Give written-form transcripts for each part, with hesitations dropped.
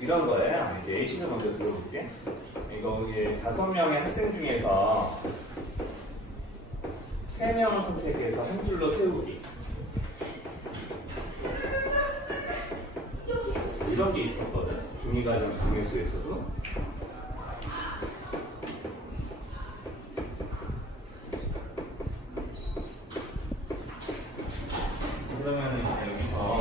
이런 거예요. 이제 A식을 먼저 들어볼게. 이거 이게 5명의 학생 중에서 3명을 선택해서 한 줄로 세우기. 이런 게 있었거든. 중위과정 정의수에서도. 그러면 여기서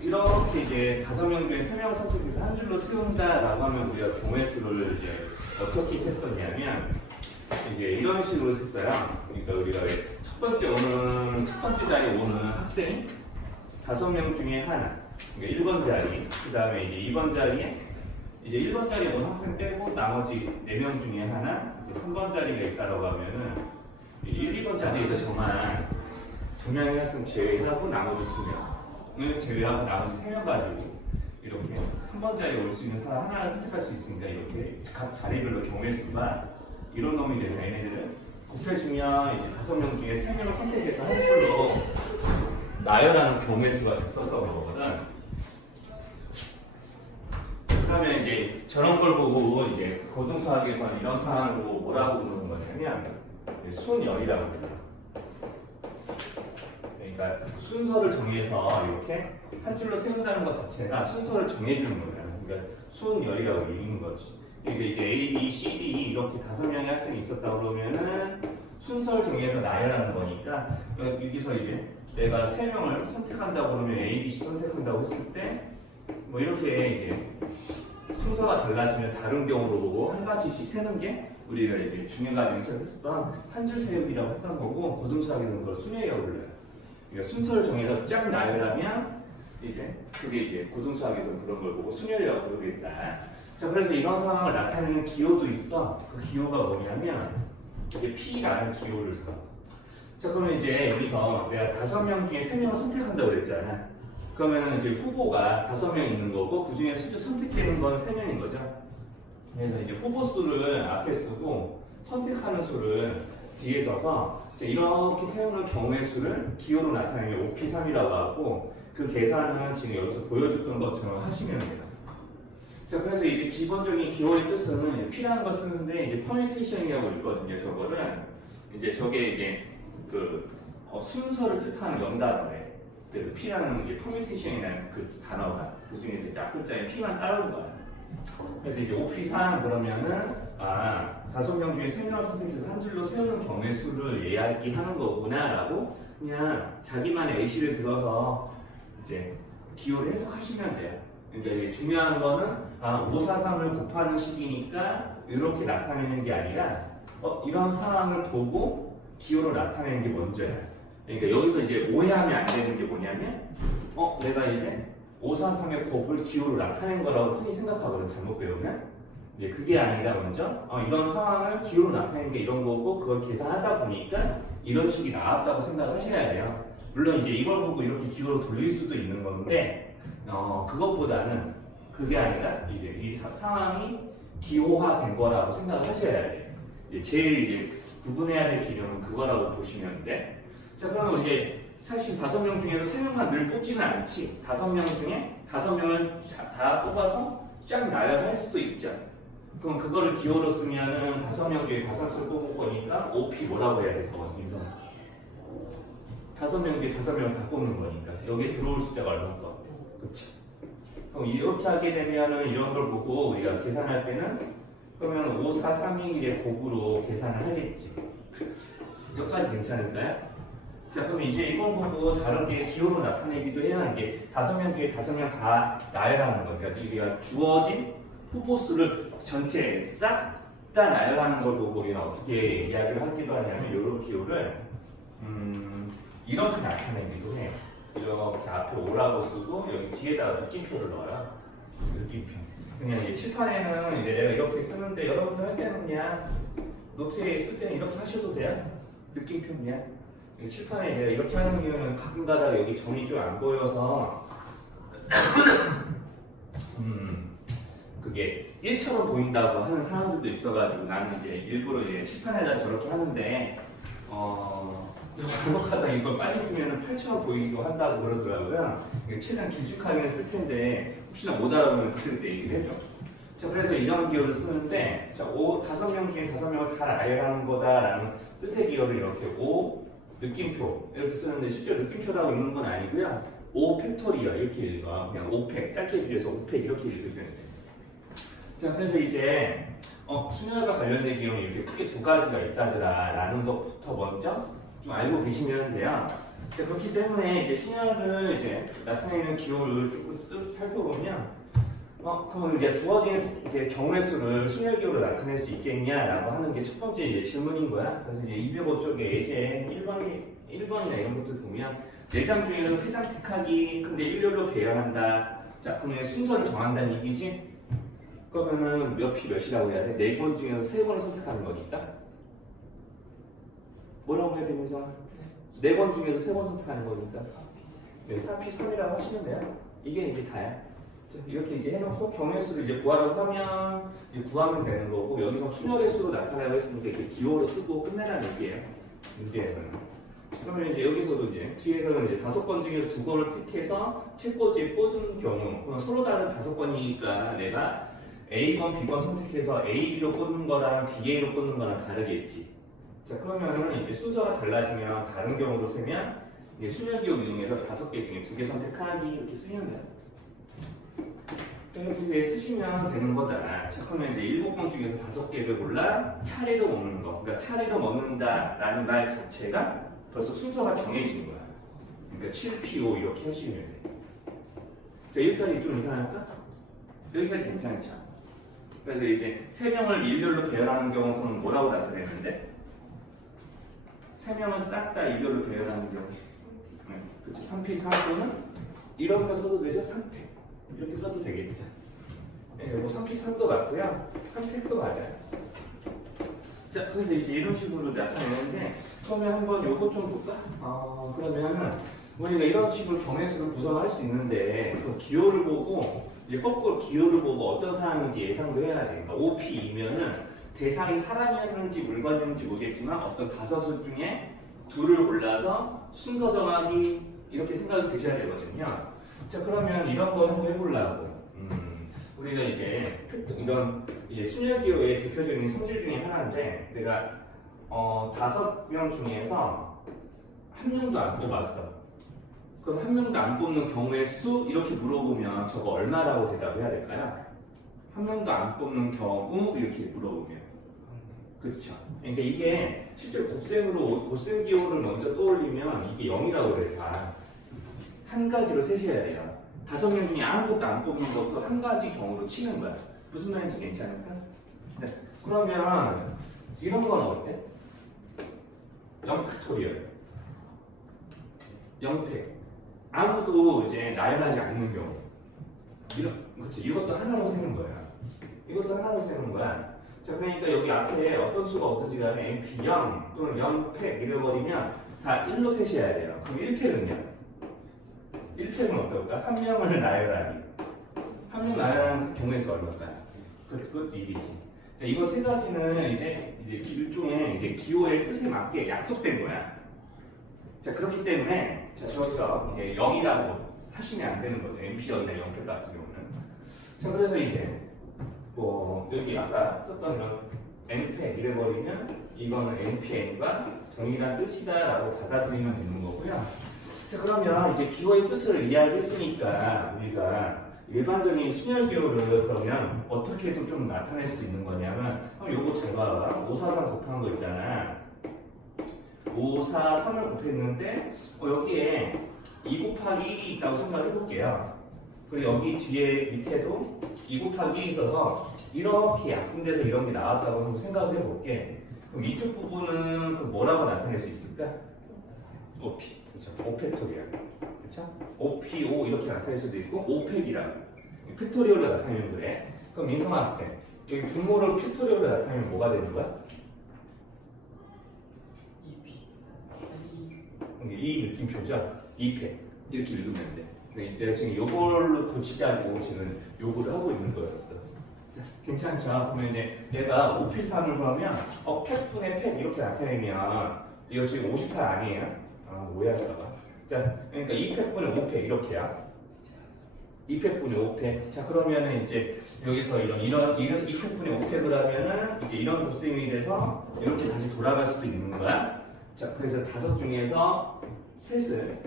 이렇게 이제 5명 중에 3명 선택해서 한 줄로 세운다라고 하면 우리가 경우의 수를 이제 어떻게 했었냐면 이제 이런 식으로 했어요. 그러니까 우리가 첫 번째 자리에 오는 학생 5명 중에 하나, 그러니까 1번 자리, 그 다음에 이제 2번 자리에 이제 1번 자리에 오는 학생 빼고 나머지 4명 중에 하나, 이제 3번 자리가 있다라고 하면은 1, 2번 자리에서 저만 2명의 학생 제외하고 나머지 2명을 제외하고 나머지 3명 가지고 이렇게 3번 자리에 올 수 있는 사람 하나를 선택할 수 있으니까 이렇게 각 자리별로 경우의 수가 이런 놈이 돼서 얘네들은 곱해주면 이제 5명 중에 3명을 선택해서 한 줄로 나열하는 경우의 수가 있었던 거거든. 그러면 이제 저런 걸 보고 이제 고등수학에서는 이런 상황을 보고 뭐라고 부르는 거냐면 순열이라고 불러요. 그러니까 순서를 정해서 이렇게 한 줄로 세운다는 것 자체가 순서를 정해주는 거예요. 그러니까 순열이라고 읽는 거지. 그러니까 이제 A, B, C, D 이렇게 5명의 학생이 있었다 그러면은 순서를 정해서 나열하는 거니까 여기서 이제 내가 3명을 선택한다고 그러면 A, B, C 선택한다고 했을 때 뭐 이렇게 이제 순서가 달라지면 다른 경우로 보고 한 가지씩 세는 게 우리가 이제 중요과정에서 했었던 한 줄 세우기라고 했던 거고 고등수학에서는 그걸 순열이라고 불러요. 그러니까 순서를 정해서 쫙 나열하면 이제 그게 이제 고등수학에서는 그런 걸 보고 순열이라고 부르겠다. 자, 그래서 이런 상황을 나타내는 기호도 있어. 그 기호가 뭐냐면 이제 P라는 기호를 써. 자, 그러면 이제 여기서 내가 5명 중에 3명을 선택한다고 그랬잖아. 그러면 이제 후보가 5명 있는 거고 그 중에 실제 선택되는 건 3명인 거죠. 그래서 이제 후보 수를 앞에 쓰고 선택하는 수를 뒤에 써서 이렇게 태우는 경우의 수를 기호로 나타내면 OP3이라고 하고 그 계산은 지금 여기서 보여줬던 것처럼 하시면 돼요. 자, 그래서 이제 기본적인 기호의 뜻은 이제 P라는 걸 쓰는데 이제 퍼뮤테이션이라고 읽거든요. 저거를 이제 저게 이제 그 순서를 뜻하는 영단어에 그 P라는 이제 퍼뮤테이션이라는 그 단어가 그 중에서 이제 앞글자에 P만 따르는 거야. 그래서 이제 OP3 그러면은 5명 중에 3명을 선택해서 한 줄로 세우는 경우의 수를 이야기하는 거구나라고 그냥 자기만의 예시를 들어서 이제 기호를 해석하시면 돼요. 그러니까 중요한 거는 543을 곱하는 식이니까 이렇게 나타내는 게 아니라 이런 상황을 보고 기호로 나타내는 게 먼저야. 그러니까 여기서 이제 오해하면 안 되는 게 뭐냐면 내가 이제 543의 곱을 기호로 나타낸 거라고 흔히 생각하거든. 잘못 배우면. 그게 아니라 먼저 이런 상황을 기호로 나타내는 게 이런 거고 그걸 계산하다 보니까 이런 식이 나왔다고 생각하셔야 돼요. 물론 이제 이걸 보고 이렇게 기호로 돌릴 수도 있는 건데 그것보다는 그게 아니라 이제 이 상황이 기호화된 거라고 생각을 하셔야 돼요. 제일 이제 구분해야 될 기준은 그거라고 보시면 돼. 자, 그러면 이제 사실 5명 중에서 3명만 늘 뽑지는 않지. 5명 중에 5명을 다 뽑아서 쫙 나열할 수도 있죠. 그럼 그거를 기호로 쓰면은 5명 중에 5명 뽑은 거니까 OP 뭐라고 해야 될 것 같아요? 5명 중에 5명을 다 뽑는 거니까 여기에 들어올 숫자가 얼마일 것 같아요? 그렇죠? 그럼 이렇게 하게 되면은 이런 걸 보고 우리가 계산할 때는 그러면 5, 4, 3, 2, 1의 곱으로 계산을 하겠지. 여기까지 괜찮을까요? 자, 그럼 이제 이걸 보고 다르게 기호로 나타내기도 해야 이게 5명 중에 5명 다 나열하는 거예요. 그러니까 우리가 주어진 후보 수를 전체에 싹 다 나열하는 걸 보고 우리가 어떻게 이야기를 하기도 하냐면 이런 기호를 이렇게 나타내기도 해. 이렇게 앞에 오라고 쓰고 여기 뒤에다가 느낌표를 넣어요. 느낌표. 그냥 이제 칠판에는 이제 내가 이렇게 쓰는데 여러분들 할 때는 그냥 노트에 쓸 때는 이렇게 하셔도 돼요. 느낌표 그냥. 칠판에 내가 이렇게 하는 이유는 가끔가다 여기 점이 좀 안 보여서 그게 일처럼 보인다고 하는 사람들도 있어가지고 나는 이제 일부러 이제 칠판에다 저렇게 하는데 간혹하다 이걸 빨리 쓰면 8처럼 보이기도 한다고 그러더라고요. 최대한 길쭉하게 쓸 텐데 혹시나 못 알아보면 그때 얘기를 해줘. 자, 그래서 이런 기호를 쓰는데, 자, 5명 중에 5명을 다 나열하는 거다라는 뜻의 기호를 이렇게 5 느낌표 이렇게 쓰는데 실제로 느낌표라고 읽는 건 아니고요. 5 팩토리얼 이렇게 읽어. 그냥 5팩 짧게 줄여서 5팩 이렇게 읽으면 돼. 자, 그래서 이제 수면과 관련된 기호는 이렇게 크게 두 가지가 있다더라라는 것부터 먼저 좀 알고 계시면 돼요. 자, 그렇기 때문에 이제 수면을 이제 나타내는 기호를 조금 살펴보면 그럼 이제 주어진 이제 경우의 수를 순열기호로 나타낼 수 있겠냐라고 하는 게 첫 번째 이제 질문인 거야. 그래서 이제 205쪽에 예제 1번이나 이런 것들 보면 4장 중에서 3장 택하기 근데 일렬로 배열한다. 자, 그러면 순서를 정한다는 얘기지? 그러면은 몇이라고 해야 돼? 4번 중에서 3번을 선택하는 거니까? 뭐라고 해야 되면서? 4번 중에서 3번 선택하는 거니까? 네, 4P 3이라고 하시면 돼요. 이게 이제 다야. 이렇게 이제 해놓고 경우의 수를 이제 구하라고 하면 이제 구하면 되는 거고 여기서 순열의 수로 나타내고 했으니까 이렇게 기호를 쓰고 끝내라는 얘기예요. 문제에서는. 그러면 이제 여기서도 이제 뒤에서는 이제 5건 중에서 2건을 택해서 책꽂이에 꽂은 경우 그럼 서로 다른 5건이니까 내가 A번, B번 선택해서 A, B로 꽂는 거랑 B, A로 꽂는 거랑 다르겠지. 자, 그러면은 이제 순서가 달라지면 다른 경우로 쓰면 이제 순열기호 이용해서 5개 중에 2개 선택하기 이렇게 쓰면 돼요. 이렇게 쓰시면 되는 거다. 자, 그러면 이제 7번 중에서 5개를 골라 차례로 먹는 거. 그러니까 차례로 먹는다라는 말 자체가 벌써 순서가 정해진 거야. 그러니까 7PO 이렇게 하시면 돼. 자, 여기까지 좀 이상할까? 여기까지 괜찮죠? 그래서 이제 3명을 일렬로 배열하는 경우는 뭐라고 나타내는데? 3명을 싹 다 일렬로 배열하는 경우. 그쵸? 3P 3도는 이런 거 써도 되죠? 3패. 이렇게 써도 되겠죠. 네, 뭐 3P 3도 맞고요. 3팩도 맞아요. 자, 그래서 이제 이런 식으로 나타내는데, 그러면 한번 요거 좀 볼까? 그러면은, 우리가 이런 식으로 경우수를 구성할 수 있는데, 그 기호를 보고, 이제 거꾸로 기호를 보고 어떤 사람인지 예상도 해야 돼. 그러니까 OP이면은 대상이 사람이었는지 물건이었는지 모르겠지만, 어떤 5수 중에 2를 골라서 순서 정하기, 이렇게 생각이 드셔야 되거든요. 자, 그러면 이런 거 한번 해보려고. 우리가 이제 이런 이제 순열기호의 대표적인 성질 중에 하나인데, 내가 5명 중에서 1명도 안 뽑았어. 그럼 1명도 안 뽑는 경우의 수 이렇게 물어보면 저거 얼마라고 대답해야 될까요? 1명도 안 뽑는 경우 이렇게 물어보면. 그렇죠. 그러니까 이게 실제로 곱셈 기호를 먼저 떠올리면 이게 0이라고 그래 다. 한 가지로 세셔야 돼요. 5명 중에 아무것도 안 뽑는 것도 한 가지 경우로 치는 거야. 무슨 말인지 괜찮을까? 네. 그러면 이런 건 어때? 0팩토리얼. 0팩. 아무도 이제 나열하지 않는 경우. 그치, 이것도 하나로 세는 거야. 이것도 하나로 세는 거야. 자, 그러니까 여기 앞에 어떤 수가 어떤지 간에 MP0 또는 0팩 이래버리면 다 1로 세셔야 돼요. 그럼 1팩은요? 1팩은 어떨까? 1명을 나열하기. 1명 나열하는 경우의 수 얼마일까요? 그것도 1이지. 자, 이거 세 가지는 이제 일종의 이제 기호의 뜻에 맞게 약속된 거야. 자, 그렇기 때문에 자, 저기서 0이라고 하시면 안 되는 거죠. MP0이나 0팩 같은 경우는. 자, 그래서 이제 여기 아까 썼던 이런 n팩 이래버리면 이거는 npn과 동일한 뜻이다라고 받아들이면 되는 거고요. 자, 그러면 이제 기호의 뜻을 이야기했으니까 우리가 일반적인 순열 기호를 그러면 어떻게도 좀 나타낼 수 있는 거냐면 요거 잘 봐. 5, 4, 3 곱한 거 있잖아. 5, 4, 3을 곱했는데 여기에 2 곱하기 1이 있다고 생각해 볼게요. 그리고 여기 뒤에 밑에도 2 곱하기 1이 있어서 이렇게 약분돼서 이런 게 나왔다고 생각을 해볼게. 그럼 이쪽 부분은 그 뭐라고 나타낼 수 있을까? OP. 그렇죠. 5팩토리얼. 그렇죠? OP5 이렇게 나타낼 수도 있고 5팩이라고. 팩토리얼로 나타내면 그래. 그럼 민성아 학생, 여기 분모를 팩토리얼로 나타내면 뭐가 되는 거야? 2 느낌표죠? 2팩. 이렇게 읽으면 돼. 내가 지금 요걸로 고치자고 지금 요구를 하고 있는 거였어. 자, 괜찮죠? 그러면 이제 내가 5P3을 그러면 팩분의 팩 이렇게 나타내면 이거 지금 58 아니에요? 아, 오해할까봐. 자, 그러니까 2팩분의 5팩 이렇게야. 2팩분의 5팩. 자, 그러면은 이제 여기서 이런 2팩분의 5팩을 하면은 이제 이런 도수임이 돼서 이렇게 다시 돌아갈 수도 있는 거야. 자, 그래서 5 중에서 셋을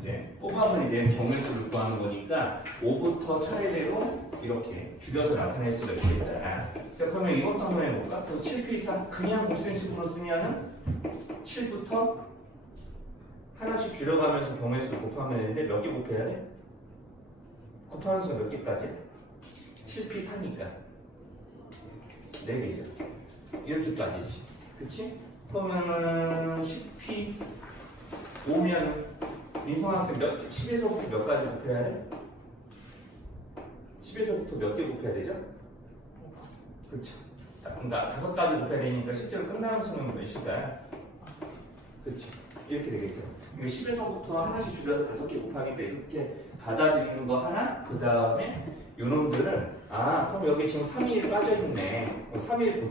이제 뽑아서 이제 경우수를 구하는 거니까 5부터 차례대로 이렇게 줄여서 나타낼 수가 있겠다. 자, 그러면 이것도 한번 해볼까? 또 7P3 그냥 곱셈식으로 쓰면은 7부터 하나씩 줄여가면서 경우수를 곱하면 되는데 몇 개 곱해야 돼? 곱하는 수가 몇 개까지? 7P4니까 4개죠. 이렇게까지지. 그치? 그러면은 10P 5면 민성학생 10에서부터 몇 가지 곱해야 돼? 10에서부터 몇 개 곱해야 되죠? 그렇죠. 그러니까 5가지 곱해야 되니까 실제로 끝나는 수는 몇일까요? 그렇죠. 이렇게 되겠죠. 10에서부터 하나씩 줄여서 5개 곱하니까 이렇게 받아들이는 거 하나, 그 다음에 요놈들을 그럼 여기 지금 3일 빠져있네. 3일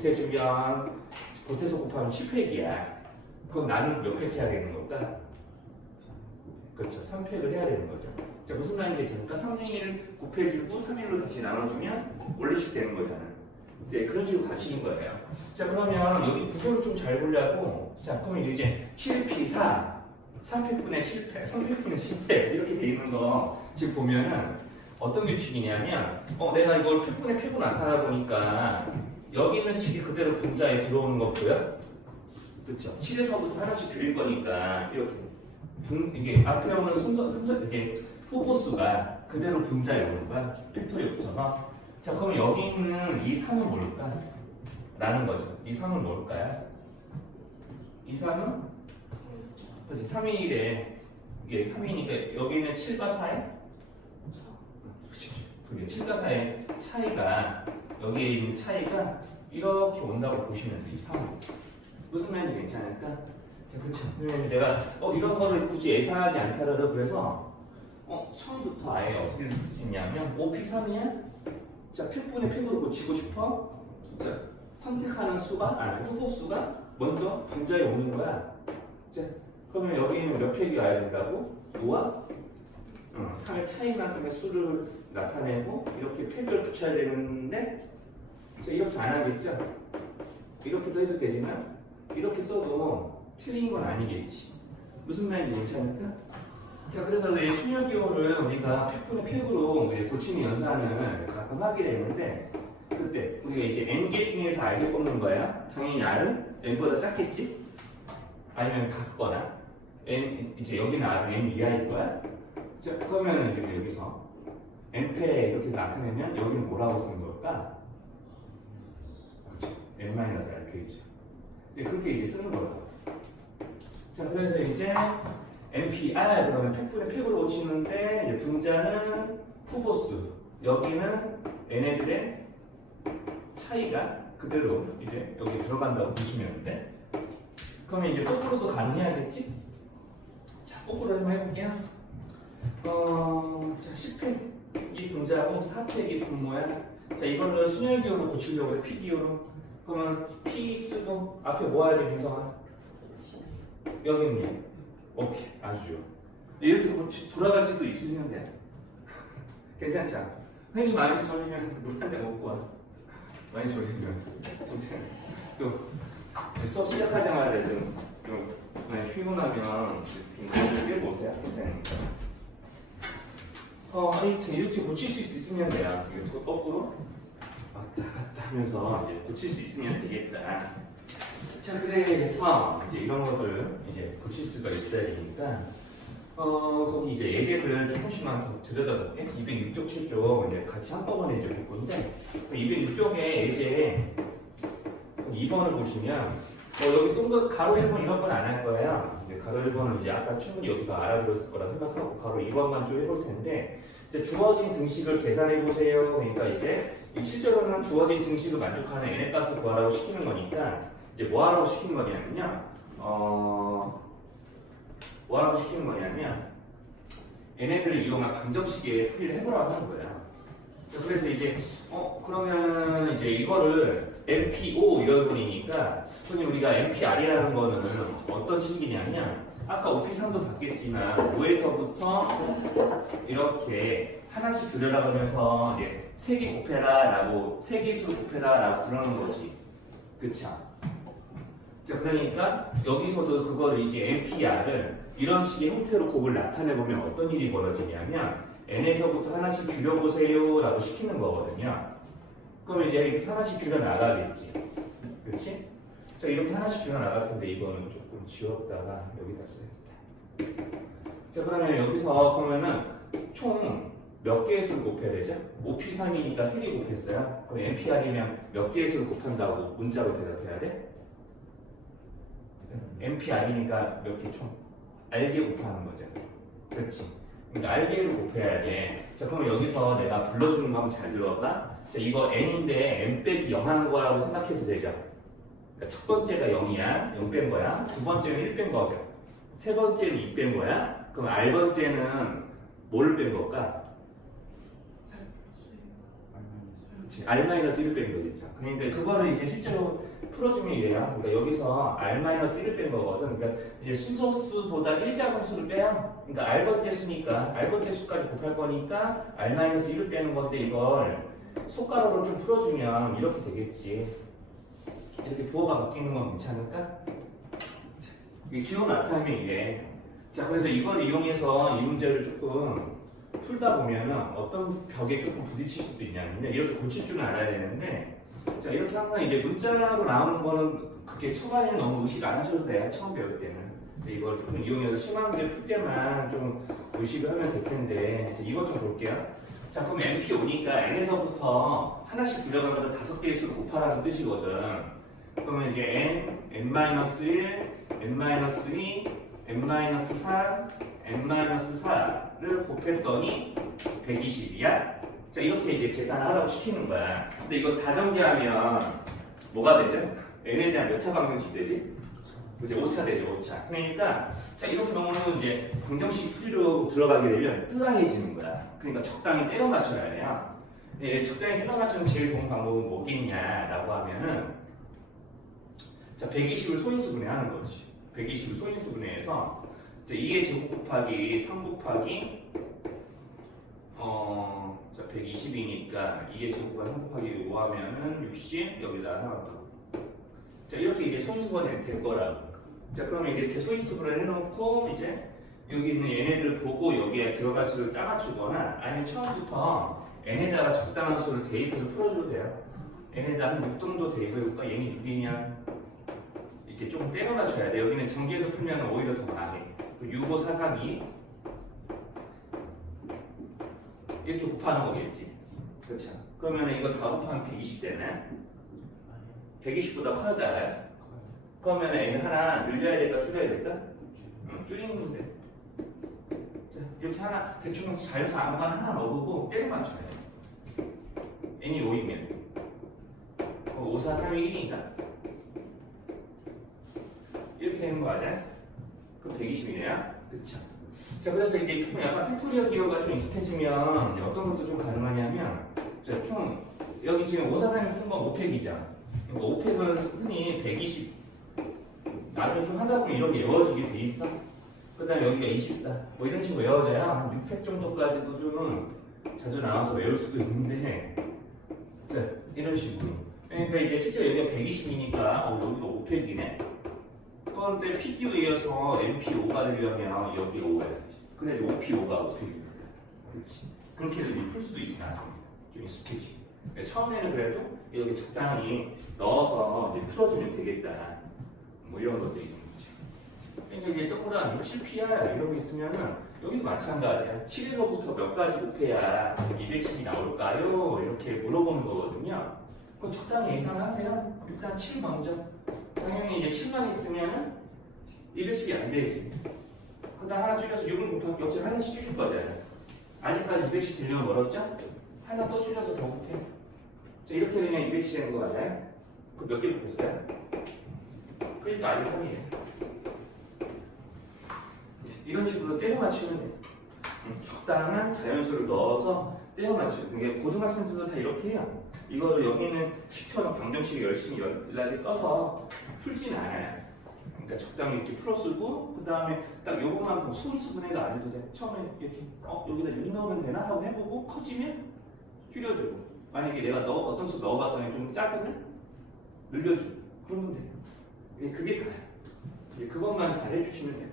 보태서 곱하면 10획이야. 그럼 나는 몇 획 해야 되는 걸까? 그렇죠. 3팩을 해야 되는 거죠. 자, 무슨 말인지 그러니까 3일 곱해주고 3일로 다시 나눠주면 원래식 되는 거잖아. 네, 그런 식으로 가시는 거예요. 자, 그러면 여기 구조를 좀 잘 보려고, 자, 그러면 이제 7P4, 3팩분의 7팩, 3팩분의 10팩 이렇게 돼 있는 거 지금 보면은 어떤 규칙이냐면, 내가 이걸 팩분의 팩으로 나타나 보니까 여기 있는 칙이 그대로 분자에 들어오는 거 보여? 그렇죠. 7에서부터 하나씩 줄일 거니까 이렇게. 이게 앞에 오는 순서 이게 후보수가 그대로 분자에 오는 거야. 팩토리 붙여서. 자, 그럼 여기 있는 이 3은 뭘까? 라는 거죠. 이 3은 뭘까요? 이 3은? 그렇지. 3일에 이게 3이니까 여기 있는 7과 4에? 그치. 그게 7과 4의 차이가 여기에 있는 차이가 이렇게 온다고 보시면 돼. 이 3은. 무슨 말인지 괜찮을까? 그렇죠. 내가 이런 거를 굳이 예상하지 않더라도 그래서 처음부터 아예 어떻게 쓸 수 있냐면 5P3이야? 자, 팩분의 팩으로 고치고 싶어? 자, 선택하는 수가 후보 수가 먼저 분자에 오는 거야. 자, 그러면 여기는 몇 팩이 와야 된다고? 5와 3의 차이만큼의 수를 나타내고 이렇게 팩을 붙여야 되는데 자, 이렇게 안 하겠죠? 이렇게도 해도 되지만 이렇게 써도 틀린 건 아니겠지. 무슨 말인지 괜찮을까? 자, 그래서 이 순열 기호를 우리가 팩분의 팩으로 고치는 연산을 가끔 하게 되는데 그때 우리가 이제 n개 중에서 r개 뽑는 거야. 당연히 r은 n보다 작겠지? 아니면 같거나 이제 여기는 r은 n 이하일 거야. 자, 그러면 이제 여기서 n패 이렇게 나타내면 여기는 뭐라고 쓰는 걸까? 그렇죠. n-r패이죠. 그렇게 이제 쓰는 거야. 자, 그래서 이제 NPR 그러면 팩분의 팩으로 고치는데 이제 분자는 후보수, 여기는 얘네들의 차이가 그대로 이제 여기 들어간다고 보시면 돼. 그러면 이제 거꾸로도 가능해야겠지? 자, 거꾸로 한번 해볼게요. 자, 10팩이 분자고 4팩이 분모야. 자, 이걸로 순열기호로 고치려고 해. P기호로. 그러면 P 쓰고 앞에 뭐 해야 돼, 민성아? 여기는 오케이, 아주 좋아. 이렇게 돌아갈 수도 있으면 돼. 괜찮죠? 흔히 많이 졸리면 물 한 잔 먹고 와. 많이 졸리면 또 수업 시작하자마자 좀 많이 피곤하면 좀 깨고 오세요. 괜찮으니까. 하여튼 이렇게 고칠 수 있으면 돼요. 이거 거꾸로 왔다 갔다 하면서 이제 고칠 수 있으면 되겠다. 자, 그래서 이제 이런 것들 이제 고칠 수가 있어야 되니까 거기 이제 예제들 조금씩만 더 들여다볼게. 206쪽 7쪽 이제 같이 한꺼번에 이제 볼 건데 206쪽에 예제 2번을 보시면 여기 동그 가로 1번 이런 건 안 할 거예요. 가로 1번은 이제 아까 충분히 여기서 알아들었을 거라 생각하고 가로 2번만 좀 해볼 텐데 이제 주어진 등식을 계산해 보세요. 그러니까 이제 실제로는 주어진 등식을 만족하는 n의 값을 구하라고 시키는 거니까 이제 뭐 하라고 시키는 거냐면요. 뭐 하라고 시키는 거냐면 얘네들을 이용한 방정식의 풀이를 해보라고 하는 거예요. 그래서 이제 그러면 이제 이거를 MP5 이런 분이니까 흔히 우리가 MPR이라는 거는 어떤 식이냐면 아까 OP3도 봤겠지만 5에서부터 이렇게 하나씩 줄여라 그러면서 이제 3개 곱해라라고 3개 수를 곱해라라고 그러는 거지. 그쵸? 자, 그러니까 여기서도 그거를 이제 MPR을 이런 식의 형태로 곱을 나타내 보면 어떤 일이 벌어지냐면 n에서부터 하나씩 줄여보세요 라고 시키는 거거든요. 그럼 이제 이렇게 하나씩 줄여 나가겠지. 그렇지? 자, 이렇게 하나씩 줄여 나갈 텐데 이거는 조금 지웠다가 여기다 써야겠다. 자, 그러면 여기서 그러면은 총 몇 개의 수를 곱해야 되죠? OP3이니까 3개 곱했어요. 그럼 MPR이면 몇 개의 수를 곱한다고 문자로 대답해야 돼? MPR이니까 몇 개 총? 알게 곱하는 거죠. 그렇지? 그러니까 알게를 곱해야 돼. 자, 그럼 여기서 내가 불러주는 거 한번 잘 들어봐. 자, 이거 n인데 n 빼기 0 하는 거라고 생각해도 되죠? 그러니까 첫 번째가 0이야. 0 뺀 거야. 두 번째는 1 뺀 거죠. 세 번째는 2 뺀 거야. 그럼 R번째는 뭘 뺀 걸까? R-1 뺀 거겠죠. 그러니까 그거를 이제 실제로 풀어주면 이래요. 그러니까 여기서 R-1을 뺀 거거든. 그러니까 이제 순서수보다 1작은 수를 빼요. 그러니까 R번째 수니까 R번째 수까지 곱할 거니까 R-1을 빼는 건데 이걸 속가로로 좀 풀어주면 이렇게 되겠지. 이렇게 부호가 바뀌는 건 괜찮을까? 이 기호 나타나면 이래. 자, 그래서 이걸 이용해서 이 문제를 조금 풀다 보면은 어떤 벽에 조금 부딪힐 수도 있냐면요. 이렇게 고칠 줄은 알아야 되는데, 자, 이렇게 항상 이제 문자로 나오는 거는 그렇게 초반에는 너무 의식 안 하셔도 돼요. 처음 배울 때는. 이걸 조금 이용해서 심한 문제 풀 때만 좀 의식을 하면 될 텐데, 이것 좀 볼게요. 자, 그럼 MP5니까 n에서부터 하나씩 줄여가면서 5개의 수를 곱하라는 뜻이거든. 그러면 이제 n-1, n-2, n-3, n-4를 곱했더니 120이야. 자, 이렇게 이제 계산을 하라고 시키는 거야. 근데 이거 다전개하면 뭐가 되죠? n에 대한 몇 차 방정식 되지? 이제 5차 되죠, 5차. 그러니까 자, 이렇게 넘어오면 이제 방정식 풀이로 들어가게 되면 뜨강해지는 거야. 그러니까 적당히 때려 맞춰야 돼요. 적당히 때려 맞추는 제일 좋은 방법은 뭐겠냐라고 하면은 자, 120을 소인수분해 하는 거지. 120을 소인수분해해서 2의 제곱 곱하기 3 곱하기 자, 120이니까 2의 제곱 곱하기 3 곱하기 5 하면은 60 여기다 하나 더. 자, 이렇게 이제 소인수분해 될 거라고. 자, 그러면 이렇게 소인수분해 해놓고 이제 여기 있는 얘네들 보고 여기에 들어갈 수를 짜맞추거나 아니면 처음부터 n에다가 적당한 수를 대입해서 풀어줘도 돼요. n에다 한 6 정도 대입해볼까? 얘는 6이냐? 이렇게 조금 때려 맞춰야 돼. 여기는 전개해서 풀면 오히려 더 나네. 6, 5, 4, 3, 2 이렇게 곱하는 거겠지. 그렇죠. 그러면 이거 다 곱하면 120 되네. 120보다 커지잖아요. 그러면 얘는 하나 늘려야 될까 줄여야 될까? 줄이는 건데. 자, 이렇게 하나 대충 자연수 아무거나 하나 넣어보고 때려 맞춰야 돼. n이 5이면 5, 4, 3, 1인가? 이렇게 되는 거 맞아요? 그럼 120이네요. 그쵸? 자, 그래서 이제 조금 약간 팩토리얼 기호가 좀 익숙해지면 어떤 것도 좀 가능하냐면, 자, 총, 여기 지금 543이 쓴 건 5팩이죠. 5팩은 흔히 120. 나중에 좀 하다 보면 이렇게 외워지게 돼 있어. 그 다음에 여기가 24. 뭐 이런 식으로 외워져야 한 6팩 정도까지도 좀 자주 나와서 외울 수도 있는데, 자, 이런 식으로. 그러니까 이제 실제 여기가 120이니까, 여기가 5팩이네. 그런데 PQ에 이어서 MP5가 되려면 여기 5가 돼야지. 그래서 OP5가 5팩입니다. 그렇지. 그렇게도 풀 수도 있어, 나중에. 좀 익숙해지. 처음에는 그래도 이렇게 적당히 넣어서 이제 풀어주면 되겠다. 뭐 이런 것도 있는 거지. 그러니까 이제 동그라미 7PR 이런 거 있으면은 여기도 마찬가지야. 7에서부터 몇 가지 곱해야 210이 나올까요? 이렇게 물어보는 거거든요. 그럼 적당히 예상하세요. 일단 7 먼저. 당연히 이제 7만 있으면은 210이 안 되지. 그 다음 하나 줄여서 6을 곱하기 어차피 하나씩 줄일 거잖아요. 아직까지 210 되려면 멀었죠? 하나 또 줄여서 더 곱해. 자, 이렇게 되면 210 되는 거 맞아요? 그 몇 개 곱했어요? 그러니까 아직 3이에요. 이런 식으로 때려 맞추면 돼. 적당한 자연수를 넣어서 떼어 맞춰요. 그게 고등학생들도 다 이렇게 해요. 이거를 여기는 식처럼 방정식 열심히 연락에 써서 풀진 않아요. 그러니까 적당히 이렇게 풀어쓰고 그 다음에 딱 요거만 소인수분해가 안 해도 돼. 처음에 이렇게 여기다 6 넣으면 되나 하고 해보고 커지면 줄여주고 만약에 내가 어떤 수 넣어봤더니 좀 작으면 늘려주고 그러면 돼요. 그게 다예요. 그것만 잘 해주시면 돼요.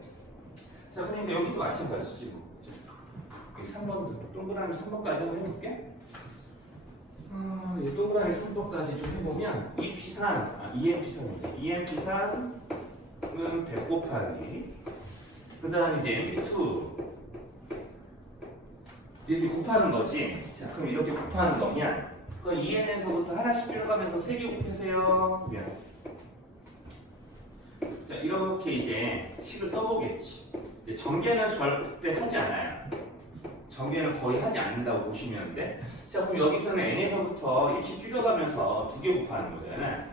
자, 그러니까 여기도 마찬가지지 뭐. 3번도 동그라미 3번까지 한번 해볼게. 이 동그라미 3번까지 좀 해보면 EMP3이지. EMP3은 100 곱하기 그 다음 이제 MP2 이렇게 곱하는 거지. 자, 그럼 이렇게 곱하는 거면 그 EN에서부터 하나씩 줄여가면서 3개 곱해세요. 자, 이렇게 이제 식을 써보겠지. 이제 전개는 절대 하지 않아요. 전개는 거의 하지 않는다고 보시면 돼. 자, 그럼 여기서는 n에서부터 일씩 줄여가면서 2개 곱하는 거잖아.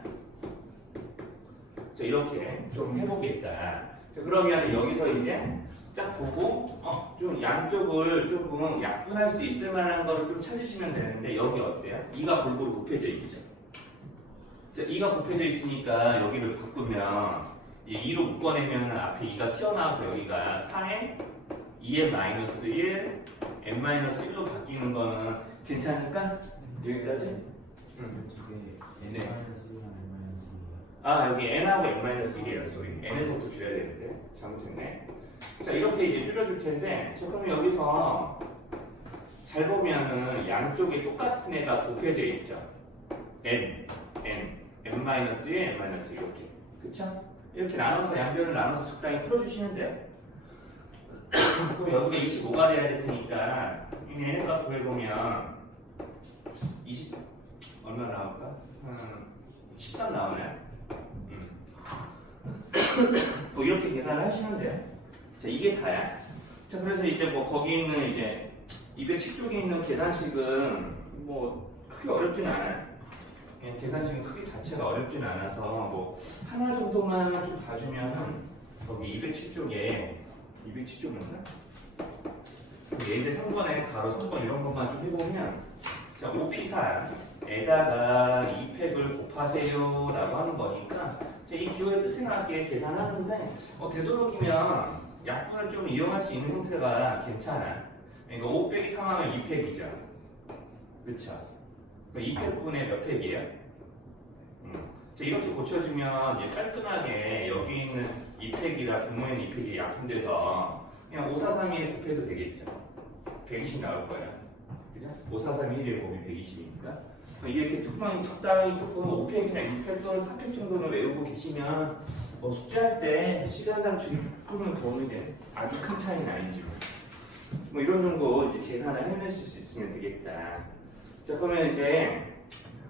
자, 이렇게 좀 해보겠다. 자, 그러면 여기서 이제 쫙 보고 좀 양쪽을 조금 약분할 수 있을 만한 거를 좀 찾으시면 되는데 여기 어때요? 2가 골고루 곱해져 있죠. 자, 2가 곱해져 있으니까 여기를 바꾸면 2로 묶어내면 앞에 2가 튀어나와서 여기가 4에 2n-1, n-1로 바뀌는 거는 괜찮을까? 여기까지? 네. 여기 n하고 n-1이에요. 소리. n에서부터 줄여야 되는데 잘못했네. 자, 이렇게 이제 줄여줄 텐데 자, 그럼 여기서 잘 보면은 양쪽이 똑같은 애가 곱해져 있죠. n-1, 이렇게. 그쵸? 이렇게 나눠서 양변을 나눠서 적당히 풀어주시면 돼요. 그럼 여기가 25가 돼야 될 테니까 얘네가 구해보면 20 얼마 나올까? 13 나오나요? 뭐 이렇게 계산을 하시면 돼요. 자, 이게 다야. 자, 그래서 이제 뭐 거기 있는 이제 210쪽에 있는 계산식은 뭐 크게 어렵지는 않아요. 그냥 계산식은 크기 자체가 어렵진 않아서 뭐 하나 정도만 좀 봐주면은 거기 210쪽에 210쪽인가? 예제 3번에 가로 3번 이런 것만 좀 해보면 자, 5P4에다가 2팩을 곱하세요 라고 하는 거니까 자, 이 기호의 뜻에 맞게 계산하는데 되도록이면 약분을 좀 이용할 수 있는 형태가 괜찮아. 그러니까 5 빼기 3하면 2팩이죠. 그쵸? 2팩분의 몇 팩이에요? 자, 이렇게 고쳐주면 이제 깔끔하게 여기 있는 2팩이라 분모에 있는 2팩이 약분돼서 그냥 5, 4, 3, 1 곱해도 되겠죠. 120 나올 거야. 그죠? 5, 4, 3, 1에 곱이 120이니까. 이게 이렇게 적당히 조금 5팩이나 2팩 또는 4팩 정도는 외우고 계시면 숙제할 때 시간 단축이 조금은 도움이 돼. 아주 큰 차이는 아니지만. 뭐 이런 정도 이제 계산을 해내실 수 있으면 되겠다. 자, 그러면 이제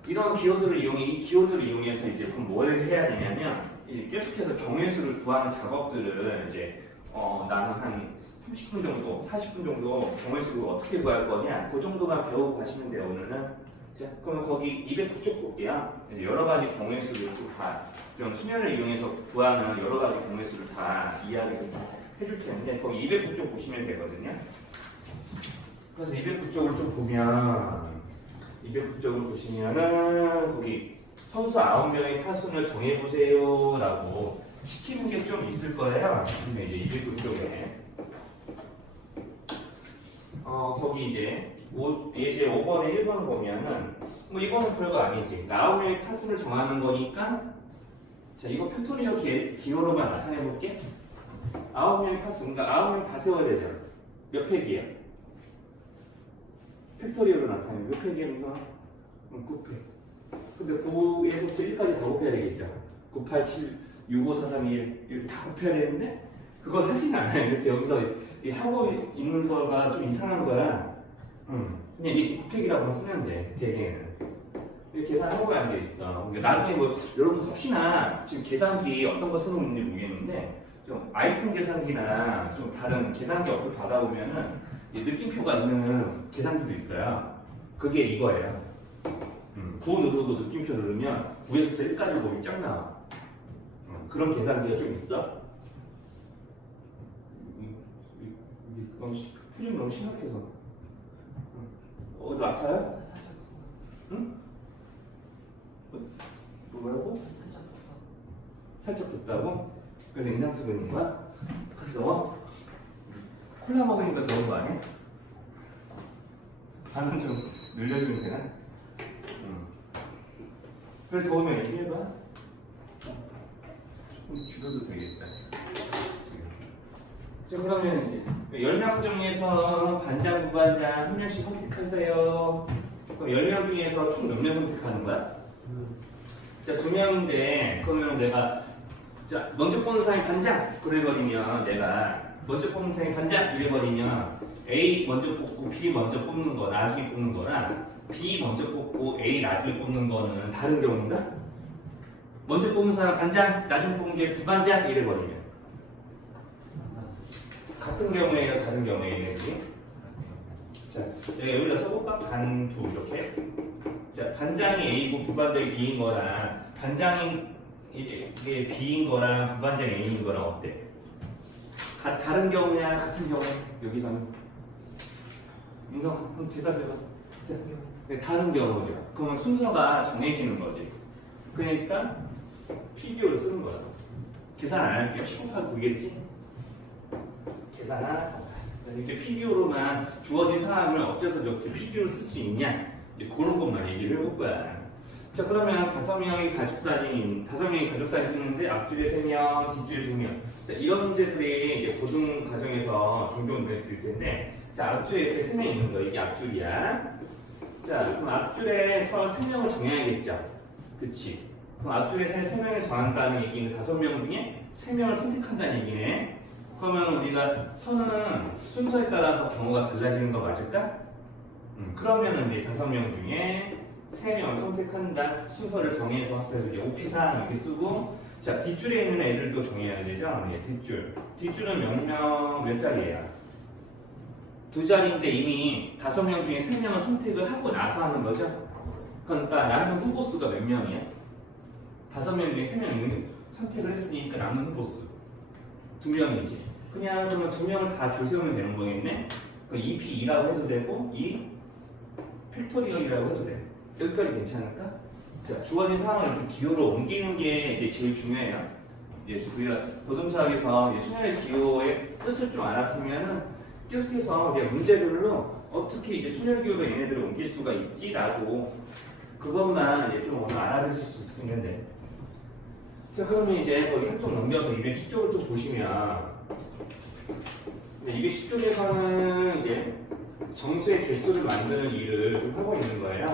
이런 기호들을 이 기호들을 이용해서 이제 그럼 뭘 해야 되냐면 이제 계속해서 경우의 구하는 작업들을 이제 나는 한 30분 정도, 40분 정도 경우의 수를 어떻게 구할 거냐 그 정도만 배우고 가시면 돼요. 오늘은. 자, 그러면 거기 209쪽 볼게요. 여러 가지 경우의 수를 좀 수면을 이용해서 구하는 여러 가지 경우의 수를 다 이야기를 해줄 텐데 거기 209쪽 보시면 되거든요. 그래서 209쪽을 좀 보면 209쪽을 보시면은 거기 선수 9명의 타순을 정해보세요 라고 시키는 게 좀 있을 거예요. 근데 이제 209쪽에 거기 이제 예제 5번에 1번 보면은 뭐 이거는 별거 아니지. 9명의 타순을 정하는 거니까 자, 이거 팩토리얼 기호로만 나타내볼게. 9명의 타순, 그러니까 9명 다 세워야 되죠. 몇 팩이에요? 팩토리얼로 나타내면 몇 팩이면서 9팩. 근데 9에서부터 1까지 다 곱해야 되겠죠. 9, 8, 7, 6, 5, 4, 3, 2, 1 다 곱해야 되는데 그걸 하진 않아요. 이렇게 여기서 하고 있는 거가 좀 이상한 거야. 그냥 이렇게 9팩이라고 쓰면 돼. 대개는. 이렇게 계산하고 앉아있어. 그러니까 나중에 뭐 여러분 혹시나 지금 계산기 어떤 거 쓰는 건지 모르겠는데 좀 아이폰 계산기나 좀 다른 계산기 어플 받아보면은 느낌표가 있는 계산기도 있어요. 그게 이거예요. 9 누르고 느낌표 누르면 9에서부터 1까지 곱이 쫙 나와. 그런 계산기가 좀 있어. 표정이 너무 심각해서. 어디 아파요? 응? 뭐라고? 살짝 덥다고? 그래서 인상 쓰고 있는 거야? 그래서 콜라 먹으니까 더운 거 아니야? 반은 좀 늘려주면 되나? 응. 그래 더우면 얘기해봐. 조금 줄여도 되겠다. 자 그러면 이제 10명 중에서 반장, 부반장 한 명씩 선택하세요. 그럼 10명 중에서 총 몇 명 선택하는 거야? 자 2명인데 그러면 내가 자 먼저 뽑는 사람이 반장 그래버리면 내가 먼저 뽑는 사람이 반장 이래버리면 A 먼저 뽑고 B 먼저 뽑는 거 나중에 뽑는 거랑 B 먼저 뽑고 A 나중에 뽑는 거는 다른 경우인가? 먼저 뽑는 사람 반장 나중에 뽑는 게 부반장 이래버리면 같은 경우에요 다른 경우에요 그지? 자 내가 여기다 써볼까? 반두 이렇게 자 반장이 A고 부반장이 B인 거랑 반장이 이게 B인 거랑 부반장이 A인 거랑 어때? 다른 경우야 같은 경우에 여기서는 민성 한번 대답해봐. 네, 다른 경우죠. 그러면 순서가 정해지는 거지. 그러니까 PDO를 쓰는 거야. 계산 안 할게요. 15가 9겠지? 계산 안 할 거야. 이렇게 PDO로만 주어진 상황을 어째서 저렇게 PDO를 쓸 수 있냐? 이제 그런 것만 얘기를 해볼 거야. 자 그러면 5명이 가족사진 쓰는데 앞줄에 3명, 뒷줄에 2명. 자 이런 문제들이 이제 고등 과정에서 종종 눈에 들 텐데 자 앞줄에 이렇게 3명 있는 거야. 이게 앞줄이야. 자 그럼 앞줄에서 3명을 정해야겠죠. 그치? 그럼 앞줄에 3명을 정한다는 얘기는 5명 중에 3명을 선택한다는 얘기네. 그러면 우리가 선은 순서에 따라서 경우가 달라지는 거 맞을까? 그러면은 이제 5명 중에 3명을 선택한다. 순서를 정해서 그래서 이제 OP4 이렇게 쓰고 자 뒷줄에 있는 애들도 정해야 되죠. 네, 뒷줄은 몇 자리예요? 2자리인데 이미 5명 중에 3명을 선택을 하고 나서 하는 거죠. 그러니까 남는 후보수가 몇 명이야? 5명 중에 3명이 선택을 했으니까 남는 후보수 2명이지. 그냥 그러면 2명을 다 줄 세우면 되는 거겠네. 그 2P2라고 해도 되고 2 팩토리얼이라고 해도 돼. 여기까지 괜찮을까? 자, 주어진 상황을 이렇게 기호로 옮기는 게 이제 제일 중요해요. 이제 우리가 고등수학에서 순열의 기호의 뜻을 좀 알았으면은 계속해서 우리가 문제별로 어떻게 이제 순열 기호로 얘네들을 옮길 수가 있지라고 그것만 이제 좀 오늘 알아두실 수 있으면 돼. 자, 그러면 이제 거기 한쪽 넘겨서 210쪽을 좀 보시면 210쪽에서는 이제 정수의 개수를 만드는 일을 좀 하고 있는 거예요.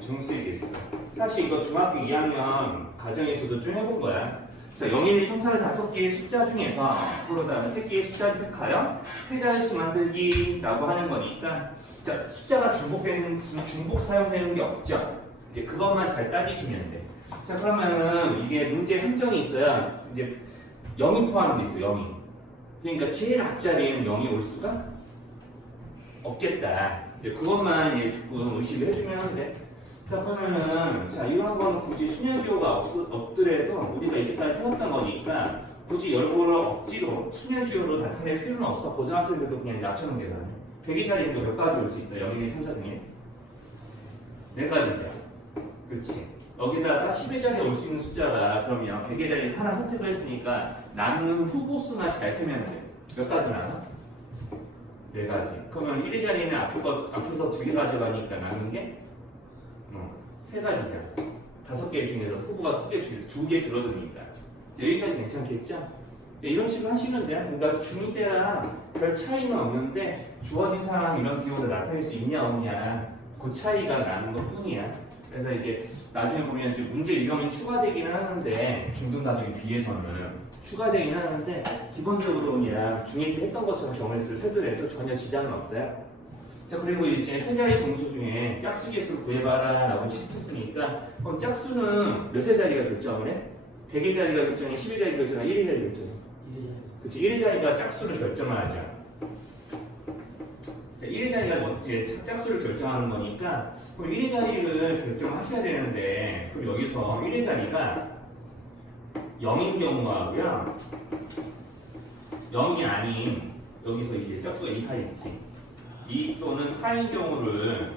정수의 개수. 사실 이거 중학교 2학년 과정에서도 좀 해본 거야. 자, 0, 1, 2, 3, 4, 5개의 숫자 중에서 앞으로다가 3개의 숫자를 택하여 세 자릿수 만들기라고 하는 거니까 자, 숫자가 중복 사용되는 게 없죠. 이제 그것만 잘 따지시면 돼. 자, 그러면은 이게 문제 함정이 있어요. 이제 0이 포함되어 있어요. 0이. 그러니까 제일 앞자리에는 0이 올 수가 없겠다. 이제 그것만 이제 조금 의식을 해주면 돼. 자 그러면은 자 이런 거는 굳이 순열기호가 없더라도 우리가 이제까지 생각한 거니까 굳이 열고를 억지로 순열기호로 나타낼 필요는 없어. 고등학생들도 그냥 낮춰놓은 게 나네. 100의 자리도 몇 가지 올 수 있어요. 0, 1, 2, 3, 4 중에 4가지죠. 그렇지. 여기다가 10의 자리에 올 수 있는 숫자가 그러면 100의 자리 하나 선택을 했으니까 남는 후보수만 잘 세면 돼. 몇 가지 나나? 4가지. 그러면 1의 자리는 앞에서 2개 가져가니까 남는 게 3가지죠. 5개 중에서 후보가 2개 줄어드니까. 여기까지 괜찮겠죠? 이런 식으로 하시면 돼요. 그러니까 중2 때랑 별 차이는 없는데 주어진 상황 이런 기호를 나타낼 수 있냐 없냐 그 차이가 나는 것 뿐이야. 그래서 이제 나중에 보면 이제 문제 유형이 추가되기는 하는데 중등 과정에 비해서는 추가되긴 하는데 기본적으로 그냥 중2 때 했던 것처럼 정리를 세더라도 전혀 지장은 없어요. 자 그리고 이제 세 자리 정수 중에 짝수 개수를 구해봐라 라고 시켰으니까 그럼 짝수는 몇의 자리가 결정을 해? 100의 자리가 결정해? 10의 자리가 결정해? 1의 자리가 결정해? 1의 자리. 그치 1의 자리가 짝수를 결정하죠. 자 1의 자리가 이제 짝수를 결정하는 거니까 그럼 1의 자리를 결정하셔야 되는데 그럼 여기서 1의 자리가 0인 경우하고요 0이 아닌 여기서 이제 짝수가 이 사이에 있지 2 또는 4인 경우를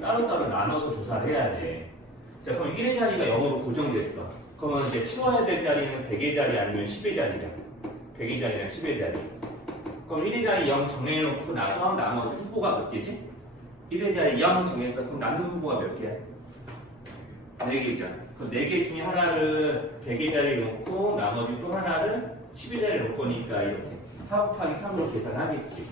따로따로 나눠서 조사를 해야 돼. 자, 그럼 1의 자리가 0으로 고정됐어. 그러면 이제 채워야 될 자리는 100의 자리 아니면 10의 자리잖아. 100의 자리랑 10의 자리. 그럼 1의 자리 0 정해놓고 나서 나머지 후보가 몇 개지? 1의 자리 0 정해서 그럼 남는 후보가 몇 개야? 4개죠. 그 4개 중에 하나를 100의 자리에 놓고 나머지 또 하나를 10의 자리에 놓을 거니까 이렇게 4 곱하기 3으로 계산하겠지.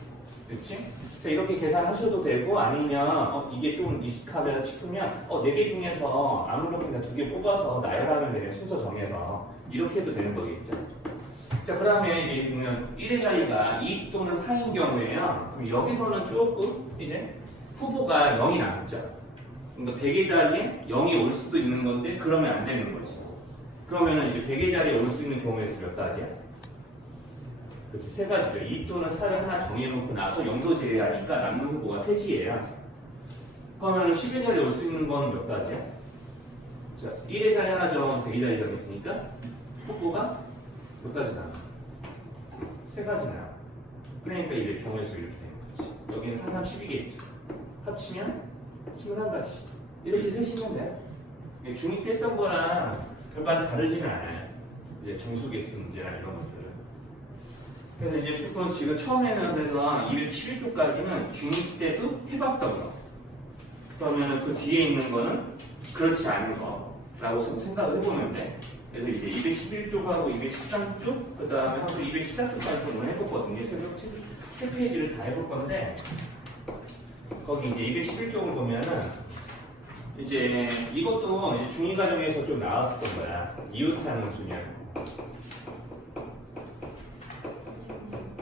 그렇지? 자, 이렇게 계산하셔도 되고 아니면 이게 좀 익숙하다 싶으면 4개 중에서 아무렇게나 2개 뽑아서 나열하면 되는 순서 정해서 이렇게 해도 되는 거겠죠. 자, 그 다음에 이제 보면 1의 자리가 2 또는 4인 경우에요. 그럼 여기서는 조금 이제 후보가 0이 남죠. 그러니까 100의 자리에 0이 올 수도 있는 건데 그러면 안 되는 거지. 그러면은 이제 100의 자리에 올 수 있는 경우의 수 몇 가지야? 그렇지, 3가지죠. 2 또는 4를 하나 정해놓고 나서 0도 제외하니까 남는 후보가 3지예요. 그러면 10의 자리에 올 수 있는 건 몇 가지야? 자, 1의 자리 하나 정, 100의 자리 정했으니까 후보가 몇 가지 나와? 3가지 나와. 그러니까 이제 경우의 수 이렇게 되는 거지. 여기는 3, 3, 10이겠지. 합치면 21가지. 이렇게 세시면 돼요. 중2 때 했던 거랑 별반 다르지는 않아요. 이제 정수계수 문제나 이런 것들은. 그래서 이제 조금 지금 처음에는 그래서 211조까지는 중2 때도 해봤던 거. 그러면 그 뒤에 있는 거는 그렇지 않은 거라고 좀 생각을 해보면 돼. 그래서 이제 211쪽하고 213쪽, 그 다음에 하고 214쪽까지 오늘 해봤거든요. 세 페이지를 다 해볼 건데, 거기 이제 211쪽을 보면은, 이제 이것도 이제 중2 과정에서 좀 나왔었던 거야. 이웃하는 수냐.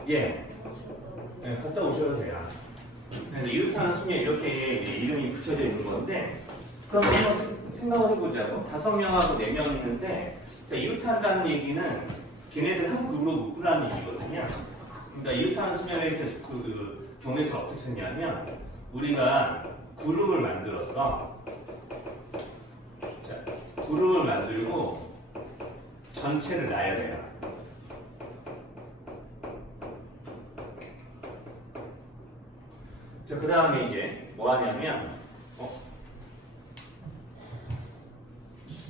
예. 네, 갔다 오셔도 돼요. 그래서 이웃하는 수냐 이렇게 이름이 붙여져 있는 건데, 그럼 한번 생각을 해보자고. 5명하고 4명 있는데, 자, 이웃한다는 얘기는 걔네들 한 그룹으로 묶으라는 얘기거든요. 그러니까 이웃하는 수냐에 대해서 그 경우에서 어떻게 썼냐면, 우리가 그룹을 만들었어. 자, 그룹을 만들고 전체를 나열해요. 자, 그 다음에 이제 뭐 하냐면,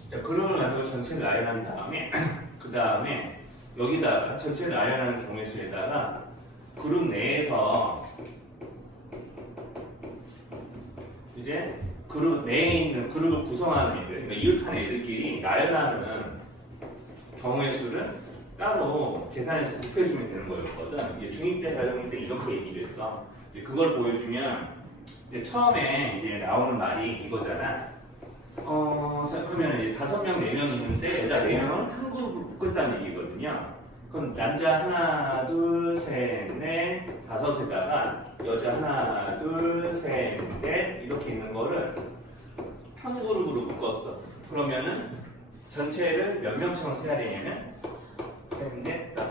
자, 그룹을 만들고 전체를 나열한 다음에, 그 다음에 여기다가 전체를 나열하는 경우의 수에다가 그룹 내에서 이제 그룹 내에 있는 그룹을 구성하는 애들, 그러니까 이웃한 애들끼리 나열하는 경우의 수를 따로 계산해서 곱해주면 되는 거였거든. 이제 중2 때, 과정일 때 이렇게 얘기를 했어. 이제 그걸 보여주면 이제 처음에 이제 나오는 말이 이거잖아. 자, 그러면 이제 5명, 4명 있는데 여자 4명을 한 그룹으로 묶었다는 얘기거든요. 그럼 남자 하나, 둘, 셋, 넷, 5에다가 여자 하나, 둘, 셋, 넷 이렇게 있는 거를 한 그룹으로 묶었어. 그러면은 전체를 몇 명처럼 세야 되냐면 셋, 넷, 5,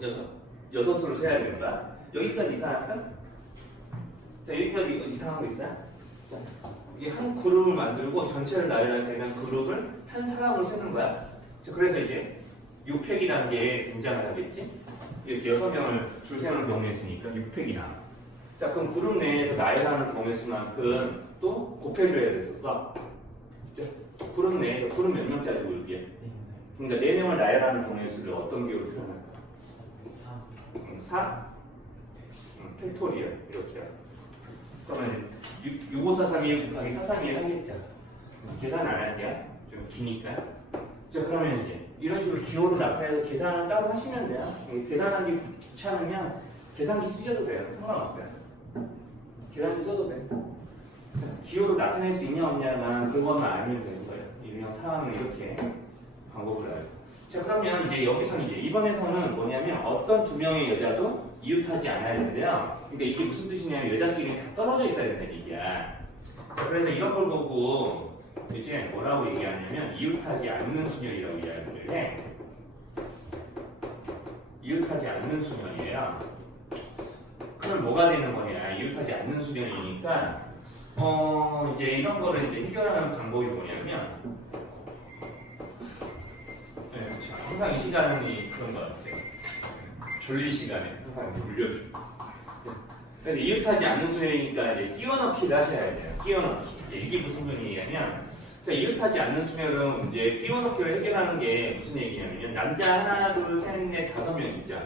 6, 6으로 세야 된다. 여기까지 이상할까? 자, 여기까지 이상한 거 있어요? 자, 이게 한 그룹을 만들고 전체를 나열해야 되는 그룹을 한 사람으로 세는 거야. 자, 그래서 이제 6팩이라는 게 등장을 하겠지? 이렇게 6명을 줄 세우는 경우에 있으니까 6팩이 나와. 자, 그럼 그룹 내에서 나열하는 경우의 수만큼 또 곱해줘야 됐었어. 자, 그룹 내에서 그룹 몇 명짜리 그룹이야? 그러니까 4명을 나열하는 경우의 수를 어떤 기호로 표현할까? 4? 팩토리얼 이렇게요. 그러면 6543이 곱하기 431 하겠죠. 계산 안 할게요. 좀 기니까. 자, 그러면 이제 이런 식으로 기호를 나타내서 계산을 따로 하시면 돼요. 계산하기 귀찮으면 계산기 쓰셔도 돼요. 상관없어요. 계산기 써도 돼. 자, 기호를 나타낼 수 있냐 없냐만 그것만 알면 되는 거예요. 유형 상황을 이렇게 방법을 알고. 자, 그러면 이제 여기서는 이제 이번에서는 뭐냐면 어떤 2명의 여자도 이웃하지 않아야 되는데요. 그러니까 이게 무슨 뜻이냐면 여자끼리 다 떨어져 있어야 된다는 얘기야. 자, 그래서 이런 걸 보고 이제 뭐라고 얘기하냐면 이웃하지 않는 수녀이라고 이야기를 해. 이웃하지 않는 수녀이에요. 그럼 뭐가 되는 거냐? 이웃하지 않는 수녀이니까 이제 이런 거를 이제 해결하는 방법이 뭐냐면 네, 그렇죠. 항상 이 시간은 그런 거 같아요. 졸릴 시간에 항상 물려주고. 그래서 이웃하지 않는 수열이니까 이제 끼워 넣기를 하셔야 돼요. 끼워 넣기. 이게 무슨 얘기냐면, 자, 이웃하지 않는 수열은 이제 끼워 넣기를 해결하는 게 무슨 얘기냐면, 남자 하나, 둘, 셋, 넷, 5명 있죠.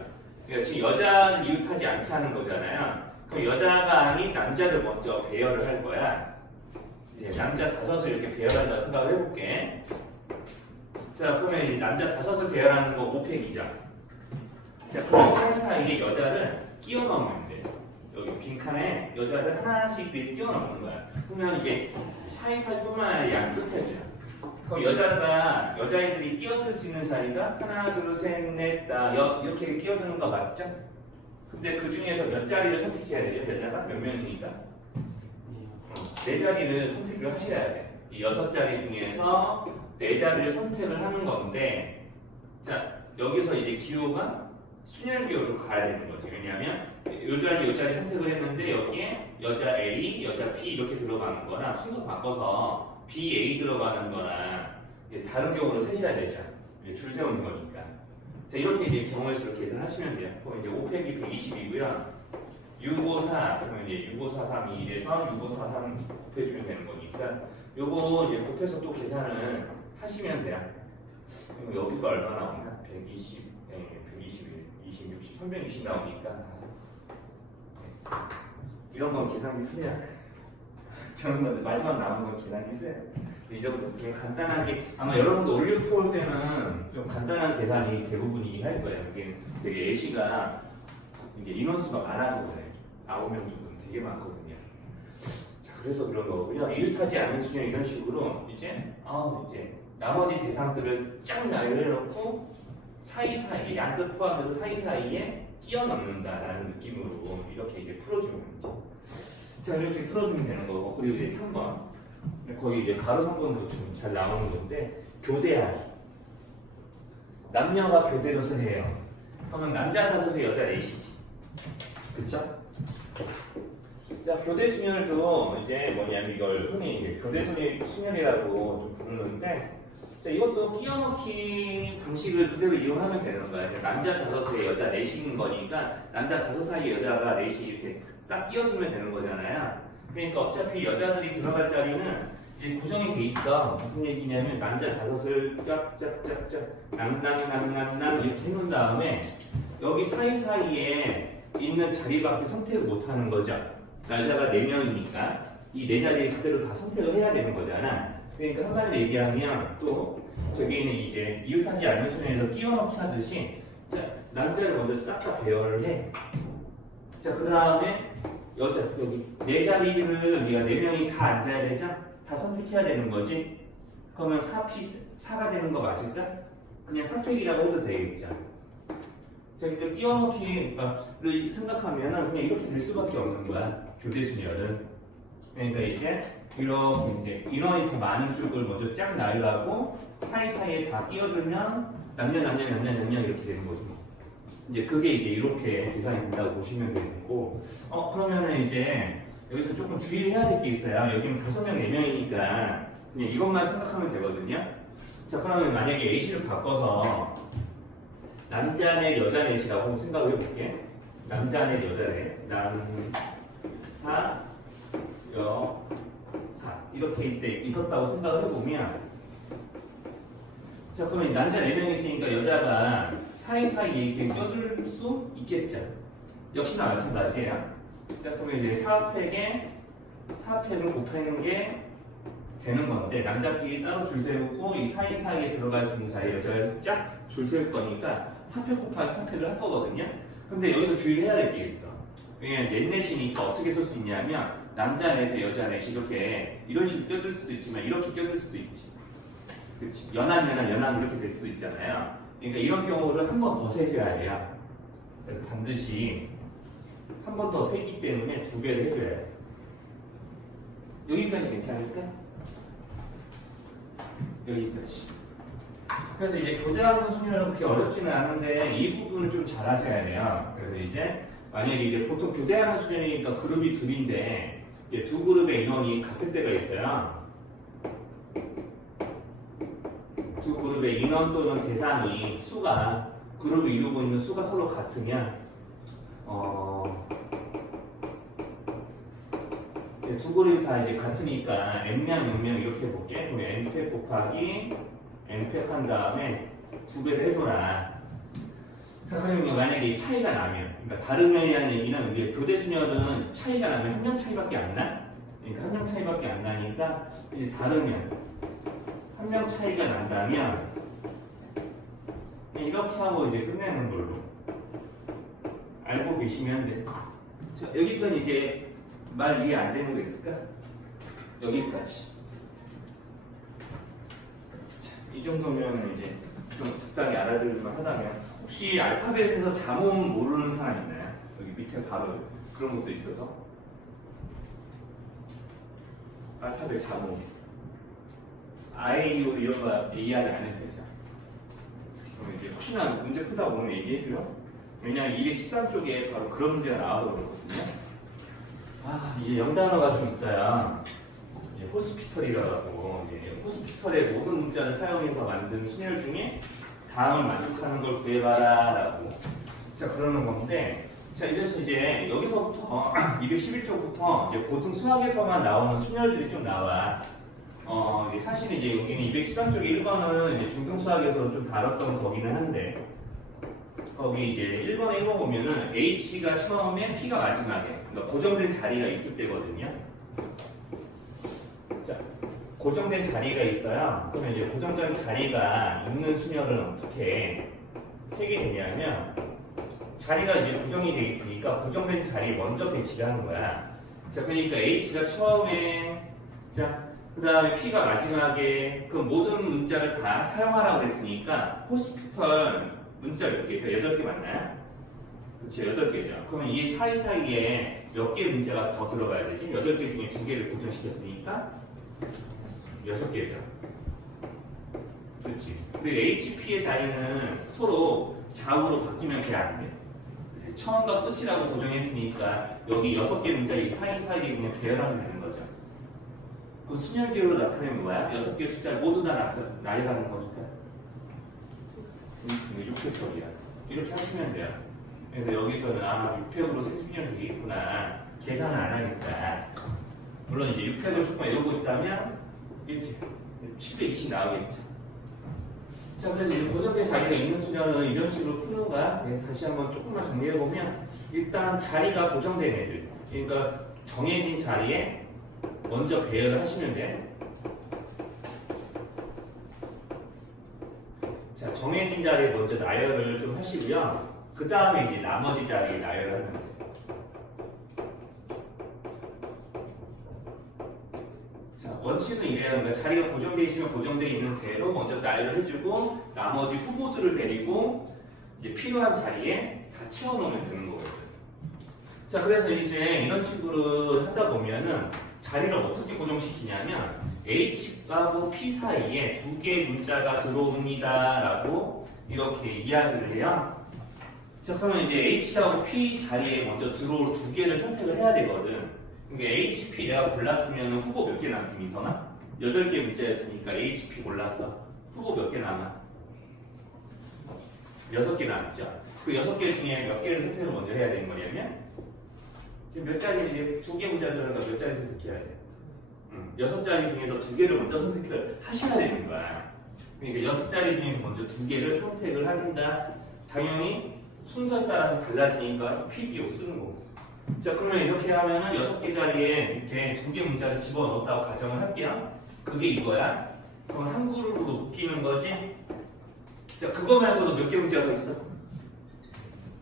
그러니까 지금 여자 이웃하지 않게 하는 거잖아요. 그럼 여자가 아닌 남자를 먼저 배열을 할 거야. 이제 남자 5을 이렇게 배열한다고 생각을 해볼게. 자, 그러면 이제 남자 5을 배열하는 거 5팩이죠. 자, 그럼 사이사이에 여자를 끼워 넣으면 돼. 여기 빈칸에 여자를 하나씩 끼워 넣는 거야. 그러면 이게 사이사이뿐만 아니라 양 끝에줘요. 그럼 여자애들이 끼어들 수 있는 자리가 하나, 둘, 셋, 넷, 다 이렇게 끼어드는 거 맞죠? 근데 그 중에서 몇 자리를 선택해야 되죠? 여자가 몇 명이니까? 4자리를 선택을 하셔야 돼. 이 6자리 중에서 4자리를 선택을 하는 건데, 자, 여기서 이제 기호가 순열 기호로 가야 되는 거지. 왜냐하면 요 자리 선택을 했는데 여기에 여자 A, 여자 B 이렇게 들어가는 거랑 순서 바꿔서 B, A 들어가는 거랑 다른 경우로 세셔야 되죠. 줄 세우는 거니까. 자, 이렇게 이제 경우의 수를 계산하시면 돼요. 그럼 이제 5팩이 120이고요. 654, 그러면 이제 65432에서 65432 곱해주면 되는 거니까 요거 이제 곱해서 또 계산을 하시면 돼요. 그럼 여기가 얼마 나오나? 120, 121, 20, 60, 360 나오니까 이런 건 계산기 쓰냐? 저는 마지막 남은 건 계산기 써요. 이 정도 그냥 간단하게 아마 여러분도 올류 풀 때는 좀 간단한 계산이 대부분이긴 할 거예요. 이게 되게 예시가 이게 인원수가 많아서 그래요. 9명 정도는 되게 많거든요. 자, 그래서 그런 거고요. 이웃하지 않는 수냐 이런 식으로 이제 나머지 대상들을 쫙 날려놓고 사이사이에 양끝 포함해서 사이사이에 끼워 넣는다라는 느낌으로 이렇게 이제 풀어주면 되죠. 자, 이렇게 풀어주면 되는 거고, 그리고 이제 3번 거기 이제 가로 3번도 좀 잘 나오는 건데, 교대하기. 남녀가 교대로서 해요. 그러면 남자 5에 여자 4이지. 그쵸? 자, 교대 순열도 이제 뭐냐면 이걸 흔히 이제 교대 순열이라고 좀 부르는데, 자, 이것도 끼워 넣기 방식을 그대로 이용하면 되는 거예요. 남자 5에 여자 4인 거니까 남자 5 사이에 여자가 4이 이렇게 싹 끼워두면 되는 거잖아요. 그러니까 어차피 여자들이 들어갈 자리는 이제 고정이 돼 있어. 무슨 얘기냐면 남자 5을 쫙쫙쫙쫙 남남 이렇게 해놓은 다음에 여기 사이사이에 있는 자리밖에 선택을 못 하는 거죠. 여자가 4명이니까 이 4자리 그대로 다 선택을 해야 되는 거잖아. 그러니까 한마디로 얘기하면 또 저기는 이제 이웃하지 않는 수준에서 끼워 넣기 하듯이 자, 남자를 먼저 싹 다 배열을 해. 자, 그 다음에 여자 여기 4자리를 우리가 4명이 다 앉아야 되죠? 다 선택해야 되는 거지. 그러면 4가 되는 거 맞을까? 그냥 4팩이라고 해도 되겠죠. 자, 그러니까 끼워 넣기를 생각하면은 그냥 이렇게 될 수밖에 없는 거야. 교대 순열은. 그러니까 이제 이렇게 이제 인원이 더 많은 쪽을 먼저 쫙 나열하고 사이사이에 다 끼워들면 남녀 이렇게 되는 거죠. 이제 그게 이제 이렇게 계산이 된다고 보시면 되고, 그러면은 이제 여기서 조금 주의를 해야 될 게 있어요. 여기는 5명, 4명이니까 그냥 이것만 생각하면 되거든요. 자, 그러면 만약에 A씨를 바꿔서 남자 넷, 여자 넷이라고 한번 생각을 해볼게. 남자 넷, 여자 넷, 남, 4 이렇게 있었다고 생각을 해보면, 자, 그러면 남자 4명 있으니까 여자가 사이사이에 이렇게 껴들 수 있겠죠. 역시나 마찬가지예요. 자, 그러면 이제 4팩을 곱하는 게 되는 건데, 남자끼리 따로 줄 세우고 이 사이사이에 들어갈 수 있는 자리에 여자가 쫙 줄 세울 거니까 4팩 곱하기 3팩을 할 거거든요. 근데 여기서 주의를 해야 될 게 있어. 왜냐면 넷넷이니까 어떻게 쓸 수 있냐면 남자 넷에 여자 넷이 이렇게 이런 식으로 껴들 수도 있지만 이렇게 껴들 수도 있지. 그렇지. 연한 이렇게 될 수도 있잖아요. 그러니까 이런 경우를 한 번 더 세줘야 해요. 그래서 반드시 한 번 더 세기 때문에 2배를 해줘야 돼. 여기까지 괜찮을까? 여기까지. 그래서 이제 교대하는 순열은 그렇게 어렵지는 않은데 이 부분을 좀 잘 하셔야 돼요. 그래서 이제 만약에 이제 보통 교대하는 수준이니까 그룹이 2인데 이제 2그룹의 인원이 같을 때가 있어요. 2그룹의 인원 또는 대상이 수가 그룹을 이루고 있는 수가 서로 같으면 두 고리 다 이제 같으니까 n명, n명 이렇게 해볼게. 그럼 n팩 곱하기 n팩 한 다음에 2배를 해줘라. 자, 그러면 만약에 이 차이가 나면, 그러니까 다른 면이라는 얘기는 우리 교대 순열은 차이가 나면 한 명 차이밖에 안 나? 그러니까 한 명 차이밖에 안 나니까 이제 다르면 한 명 차이가 난다면 이렇게 하고 이제 끝내는 걸로 알고 계시면 돼. 자, 여기까지 이제 말 이해 안 되는 거 있을까? 여기까지. 자, 이 정도면 이제 좀 적당히 알아들을만 하다면 혹시 알파벳에서 자음 모르는 사람 있나요? 여기 밑에 바로 그런 것도 있어서 알파벳 자음 아이유 이런 거 얘기하면 안 해도 되죠. 그럼 이제 혹시나 문제 풀다 보면 얘기해줘요. 왜냐면 213쪽에 바로 그런 문제가 나와서 그렇거든요. 아, 이제 영단어가 좀 있어요. 이제 호스피털이라고 이제 호스피털의 모든 문자를 사용해서 만든 순열 중에 다음을 만족하는 걸 구해봐라라고. 자, 그러는 건데, 자, 이제 여기서부터 211쪽부터 이제 고등 수학에서만 나오는 순열들이 좀 나와. 이게 사실 이제 여기는 213쪽의 1번은 이제 중등 수학에서 좀 다뤘던 거기는 한데, 거기 이제 1번에 1번 보면은 H가 처음에 P가 마지막에, 그러니까 고정된 자리가 있을 때거든요. 자, 고정된 자리가 있어요. 그러면 이제 고정된 자리가 있는 순열은 어떻게 세게 되냐면, 자리가 이제 고정이 돼 있으니까 고정된 자리에 먼저 배치를 하는 거야. 자, 그러니까 H가 처음에, 자, 그 다음에 P가 마지막에 그 모든 문자를 다 사용하라고 그랬으니까 호스피털 문자 몇 개죠? 8개 맞나요? 그렇죠, 8개죠. 그러면 이 사이사이에 몇 개의 문자가 더 들어가야 되지? 8개 중에 2개를 고정시켰으니까 6개죠. 그렇지. 근데 HP의 자리는 서로 좌우로 바뀌면 돼, 안 돼? 처음과 끝이라고 고정했으니까 여기 6개 문자 이 사이사이에 그냥 배열하면 되는 거죠. 그럼 순열기로 나타내면 뭐야? 6개 숫자를 모두 다 나열하는 거니까. 6팩tor이야. 이렇게 하시면 돼요. 그래서 여기서는 6팩으로 생수기념 되겠구나. 계산을 안 하니까. 물론 이제 6팩을 조금 외우고 있다면 이렇게 720 나오겠죠. 자, 그래서 이제 고정된 자리가 있는 수련은 이런 식으로 푸는 거야. 네, 다시 한번 조금만 정리해보면 일단 자리가 고정된 애들, 그러니까 정해진 자리에 먼저 배열을 하시면 돼. 자, 정해진 자리에 먼저 나열을 좀 하시고요. 그 다음에 이제 나머지 자리에 나열하는 거예요. 자, 원칙은 이래요. 그러니까 자리가 고정되어 있으면 고정되어 있는 대로 먼저 나열을 해주고 나머지 후보들을 데리고 이제 필요한 자리에 다 채워놓으면 되는 거거든요. 자, 그래서 이제 이런 식으로 하다 보면은 자리를 어떻게 고정시키냐면 H하고 P 사이에 2개의 문자가 들어옵니다 라고 이렇게 이야기를 해요. 자, 그러면 이제 H하고 P 자리에 먼저 들어올 2개를 선택을 해야 되거든. 그러니까 HP 내가 골랐으면 후보 몇 개 남긴 이더나? 8개 문자였으니까 HP 골랐어. 후보 몇 개 남아? 6개 남았죠. 그 6개 중에 몇 개를 선택을 먼저 해야 되는 거냐면 지금 몇 자리, 2개 문자 들어가니까 몇 자리 선택해야 돼? 6자리 중에서 2개를 먼저 선택을 하셔야 되는 거야. 그러니까 6자리 중에서 먼저 2개를 선택을 한다. 당연히 순서에 따라서 달라지니까 PBO 쓰는 거고. 자, 그러면 이렇게 하면은 6개 자리에 이렇게 2개 문자를 집어넣었다고 가정을 할게요. 그게 이거야. 그럼 한 그룹으로 묶이는 거지. 자, 그거 말고도 몇 개 문자가 있어?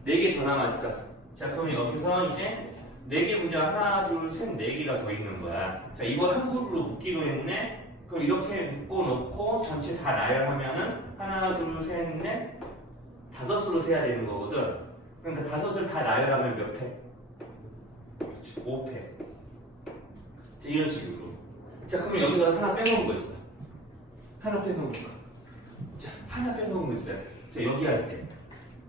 4개 더 남았다. 자, 그럼 여기서 이제 4개 문자 하나, 둘, 셋, 4개가 더 있는 거야. 자, 이거 한 그룹으로 묶기로 했네. 그럼 이렇게 묶어놓고 전체 다 나열하면은 하나, 둘, 셋, 넷, 5으로 세야 되는 거거든. 그러니까 5을 다 나열하면 몇 팩? 5팩. 자, 이런 식으로. 자, 그러면 여기서 하나 빼놓은 거 있어. 하나 빼놓은 거. 자, 하나 빼놓은 거 있어요. 자, 여기 할 때.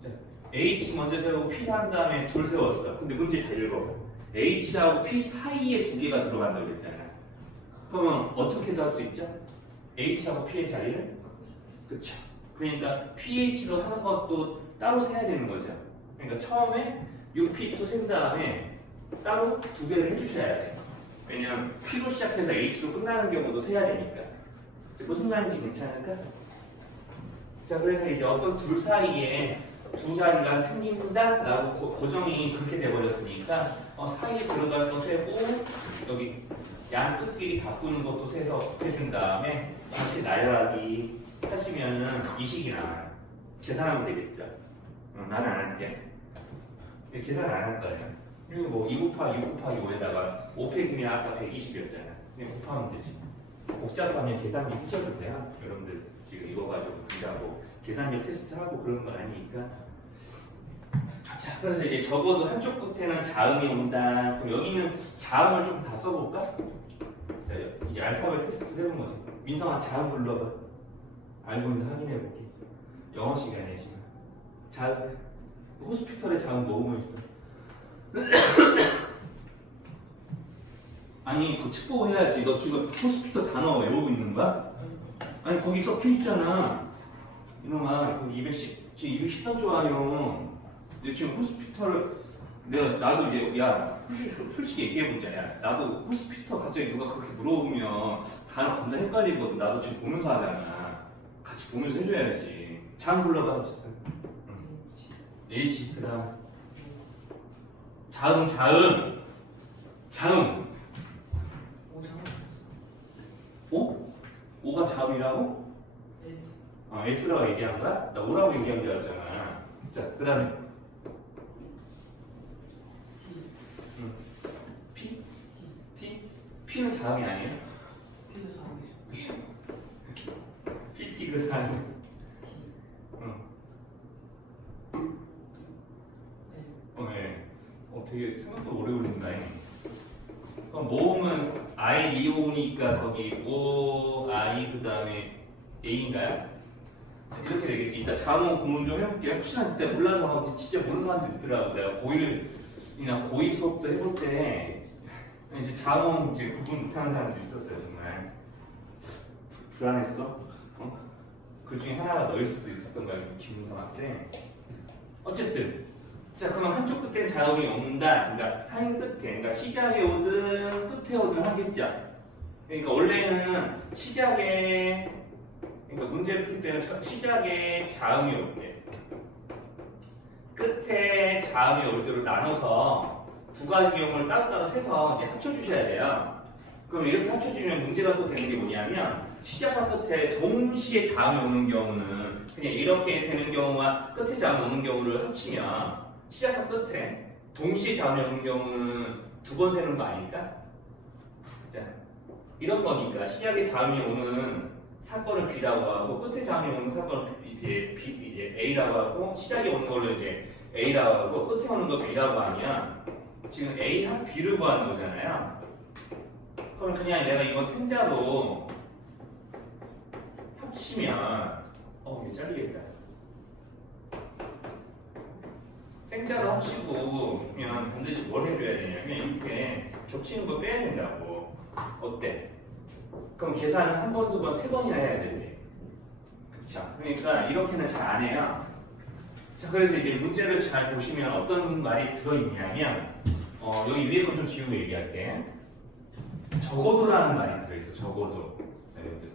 자, H 먼저 세우고 P 한 다음에 둘 세웠어. 근데 문제 잘 읽어. H하고 P 사이에 2개가 들어간다고 그랬잖아. 그러면 어떻게도 할 수 있죠? H하고 P의 자리를? 그쵸. 그러니까 PH로 하는 것도 따로 세야 되는 거죠. 그러니까 처음에 6P2 센 다음에 따로 2개를 해주셔야 돼. 왜냐면 P로 시작해서 H로 끝나는 경우도 세야 되니까. 무슨 말인지 괜찮을까? 자, 그래서 이제 어떤 둘 사이에 두 자리가 생긴다라고 고정이 그렇게 돼버렸으니까 사이에 들어갈 거 세고 여기 양 끝끼리 바꾸는 것도 세서 곱해준 다음에 같이 나열하기 하시면은 이 식이 나와요. 계산하면 되겠죠. 나는 안 할게. 계산 안 할 거예요. 그리고 뭐 2 곱하기 6 곱하기 5에다가 5 빼기면 아까 120이었잖아. 그냥 곱하면 되지. 복잡하면 계산기 쓰셔도 돼요. 여러분들 지금 이거 가지고 그리라고 계산력 테스트하고 그런 건 아니니까. 자, 그래서 이제 적어도 한쪽 끝에는 자음이 온다. 그럼 여기는 자음을 좀 다 써볼까? 자, 이제 알파벳 테스트 해본 거지. 민성아 자음 불러봐. 알고 있는지 확인해볼게. 영어 시간에 지금. 자음. 호스피털에 자음 뭐뭐 있어? 아니 그 측보 해야지. 너 지금 호스피털 단어 외우고 있는 거야? 아니 거기 써져 있잖아. 이놈아 거기 210, 지금 213조아요. 근데 지금 호스피털 나도 이제 야 솔직히 얘기해보자. 야 나도 호스피털 갑자기 누가 그렇게 물어보면 단어 겁나 헷갈리거든. 나도 지금 보면서 하잖아. 같이 보면서 해줘야지. 장 불러봐. H 그다음 자음. 오? 오가 자음이라고? S. S라고 얘기한 거야? 나 O라고 얘기한 줄 알았잖아. 자, 그 다음에 T. P? T? P는 자음이 아니에요? P도 사람이죠. PT 그 다음에 T. 네. 되게 생각보다 오래 걸린다. 그럼 모음은 I, 이오니까 거기 O, I 그 다음에 A인가요? 이렇게 되겠지. 일단 자음 구문 좀 해볼게요. 추천 진짜 몰라서 진짜 모르는 사람들 있더라고. 내가 고1이나 고2 수업도 해볼 때 이제 자음 이제 구분 못하는 사람들 있었어요. 정말 불안했어. 그 중에 하나가 너일 수도 있었던 거야. 김문성 학생. 어쨌든 자, 그럼 한쪽 끝에 자음이 온다. 그러니까 한 끝에, 그러니까 시작에 오든 끝에 오든 하겠죠. 그러니까 원래는 시작에, 그러니까 문제를 풀 때는 시작에 자음이 올 때, 끝에 자음이 올 때로 나눠서 두 가지 경우를 따로따로 세서 이제 합쳐주셔야 돼요. 그럼 이렇게 합쳐주면 문제가 또 되는 게 뭐냐면 시작과 끝에 동시에 자음이 오는 경우는 그냥 이렇게 되는 경우와 끝에 자음이 오는 경우를 합치면 시작과 끝에 동시에 자음이 오는 경우는 두 번 세는 거 아닙니까? 자, 이런 거니까 시작에 자음이 오는 사건을 B라고 하고 끝에 자음이 오는 사건을 이제 A라고 하고 시작에 오는 걸로 이제 A라고 하고 끝에 오는 거 B라고 하면 지금 A랑 B를 구하는 거잖아요. 그럼 그냥 내가 이거 생자로 합치면 이거 잘리겠다. 생자로 합치고 그러면 반드시 뭘 해줘야 되냐면 이렇게 겹치는 거 빼야 된다고. 어때? 그럼 계산을 한 번, 두 번, 세 번이나 해야 되지. 그쵸? 그러니까 이렇게는 잘 안 해요. 자, 그래서 이제 문제를 잘 보시면 어떤 말이 들어있냐면 여기 위에 거 좀 지우고 얘기할게. 적어도라는 말이 들어있어. 적어도. 자, 여기서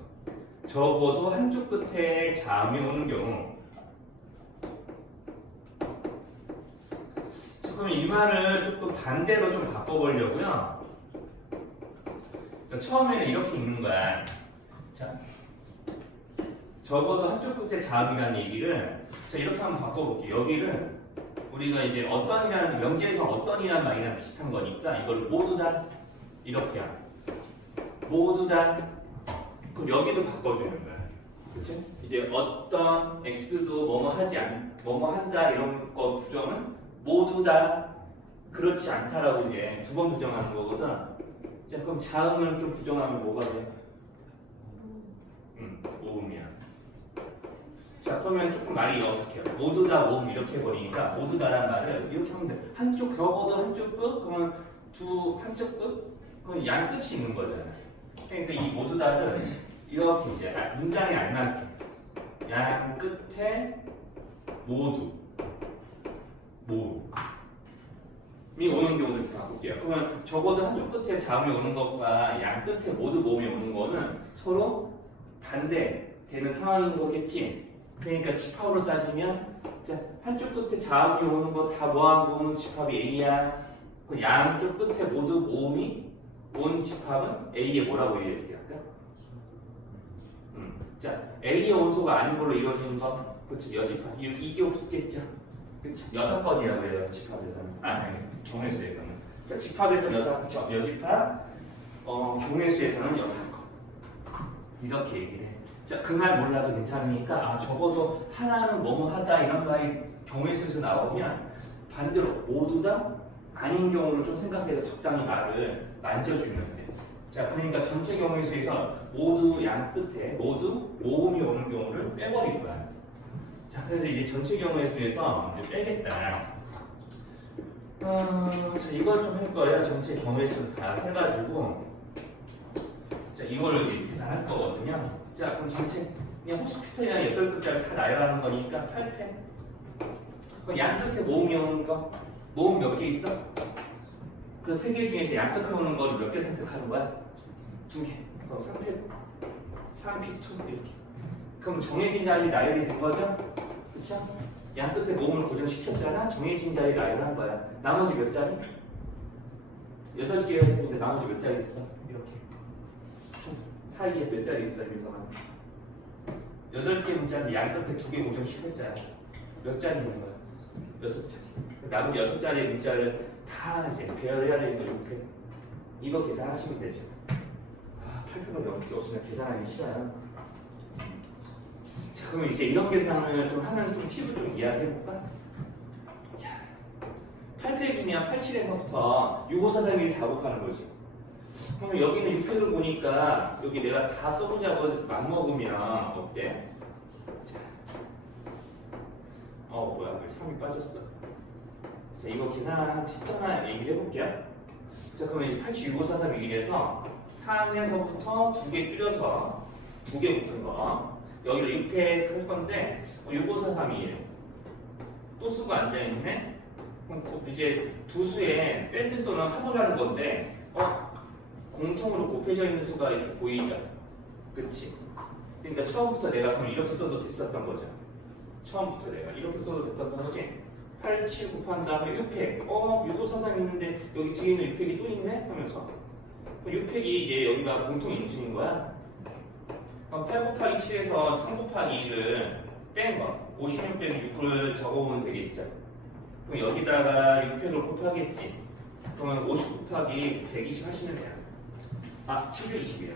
적어도 한쪽 끝에 자음이 오는 경우. 자, 그러면 이 말을 조금 반대로 좀 바꿔보려고요. 그러니까 처음에는 이렇게 읽는 거야. 자, 적어도 한쪽 끝에 자음이라는 얘기를 자 이렇게 한번 바꿔볼게요. 여기를 우리가 이제 어떤이라는 명제에서 어떤이라는 말이랑 비슷한 거니까 이걸 모두 다 이렇게야. 모두 다. 그럼 여기도 바꿔주는 거야. 그렇지? 이제 어떤 x도 뭐뭐 한다 이런 거 부정은 모두 다 그렇지 않다라고 이제 두 번 부정하는 거거든. 자, 그럼 자음을 좀 부정하면 뭐가 돼? 모음이야. 자, 그러면 조금 말이 어색해요. 모두 다 모음 이렇게 해버리니까 모두 다란 말을 이렇게 하면 돼. 한쪽 적어도 한쪽 끝, 그러면 한쪽 끝, 그건 양 끝이 있는 거잖아. 그러니까 이 모두 다를 이렇게 이제 문장에 알맞게 양 끝에 모두 모음 오는 경우도 좀 바꿀게요. 그러면 적어도 한쪽 끝에 자음이 오는 것과 양 끝에 모두 모음이 오는 거는 서로 반대되는 상황인 거겠지. 그러니까 집합으로 따지면 자, 한쪽 끝에 자음이 오는 거 다 모아보면 집합이 A야. 그 양쪽 끝에 모두 모음이 온 집합은 A에 뭐라고 얘기할게요? 자, A의 원소가 아닌 걸로 이루어지는 거, 그렇죠? 여집합. 이게 없겠죠? 그렇죠? 6번이라고 해요, 집합에서는. 아니, 경우수에서는. 자, 집합에서는 여집합, 경우수에서는 6건. 이렇게 얘기를 해. 자, 그 말 몰라도 괜찮으니까, 적어도 하나는 뭐뭐 하다 이런 말이 경우수에서 나오면 반대로 모두 다 아닌 경우를 좀 생각해서 적당히 말을 만져주면 돼. 자, 그러니까 전체 경우에서 모두 양 끝에 모두 모음이 오는 경우를 빼버릴 거야. 자, 그래서 이제 전체 경우의 수에서 이제 빼겠다. 자, 이걸 좀 할 거야. 전체 경우의 수 다 세가지고. 자, 이거를 이제 계산할 거거든요. 자, 그럼 전체 그냥 호스피터나 8글자를 다 나열하는 거니까 8패. 그럼 양 끝에 모음이 오는 거, 모음 몇 개 있어? 그 3개 중에서 양 끝에 오는 거를 몇 개 선택하는 거야? 2개. 그럼 3P 2 이렇게. 그럼 정해진 자리 나열이 된 거죠? 그쵸? 양 끝에 모음을 고정시켰잖아? 정해진 자리 나열한 거야. 나머지 몇 자리? 8개가 있으니까 나머지 몇 자리 있어? 이렇게. 사이에 몇 자리 있어? 유성아? 8개 문자인데 양 끝에 2개 고정시켰잖아. 몇 자리 있는 거야? 6자리. 나머지 6자리의 문자를 다 이제 배열해야 되는 거 이렇게. 이거 계산하시면 되죠. 8표가 넘게 없으면 계산하기 싫어요. 자, 그럼 이제 이런 계산을 좀 하는 좀 팁을 좀 이야기해볼까? 자, 8팩이면 87에서부터 6543이 다 곱하는 거지. 그러면 여기는 6팩을 보니까 여기 내가 다 써보자고 맘먹으면 어때? 뭐야, 왜 3이 빠졌어? 자, 이거 계산한 팁하나 얘기를 해볼게요. 자, 그러면 이제 876543 얘기해서 3에서부터 2개 줄여서 2개 붙은 거 여기를 6팩 할 건데 6543이에요. 또 수가 앉아있네. 그럼 이제 두 수에 뺄셈 또는 합을 하는 건데 공통으로 곱해져 있는 수가 이렇게 보이죠? 그치? 그러니까 처음부터 내가 그럼 이렇게 써도 됐었던 거죠. 처음부터 내가 이렇게 써도 됐던 거지. 87 곱한 다음에 6팩 6543 있는데 여기 뒤에 있는 6팩이 또 있네? 하면서 6팩이 이제 여기가 공통 인수인 거야. 그럼 8 곱하기 7에서 3 곱하기 2를 뺀 거. 56 빼기 6을 적어보면 되겠죠. 그럼 여기다가 6팩을 곱하겠지. 그러면 50 곱하기 120 하시면 돼요. 720이에요.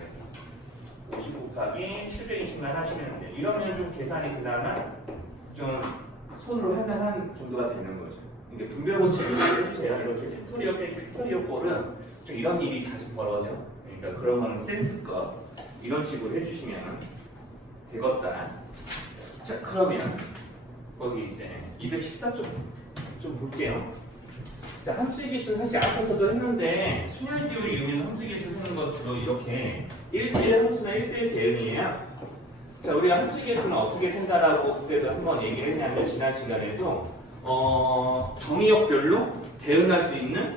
50 곱하기 720만 하시면 돼요. 이러면 좀 계산이 그나마 좀 손으로 할 만한 정도가 되는 거죠. 그러니까 분별 고치를 해주세요. 이렇게 팩토리얼 빼기 팩토리얼 꼴은 좀 이런 일이 자주 벌어져. 그러니까 그런 거는 센스껏 이런 식으로 해주시면 되겠다. 자, 그러면 거기 이제 214쪽 좀 볼게요. 자, 함수의 개수 사실 앞에서도 했는데 순혈기호를 이용해서 함수의 개수 쓰는 건 주로 이렇게 1대1 함수나 1대1 대응이에요. 자, 우리가 함수의 개수는 어떻게 생각하고 그때도 한번 얘기를 했냐면 지난 시간에도 정의역별로 대응할 수 있는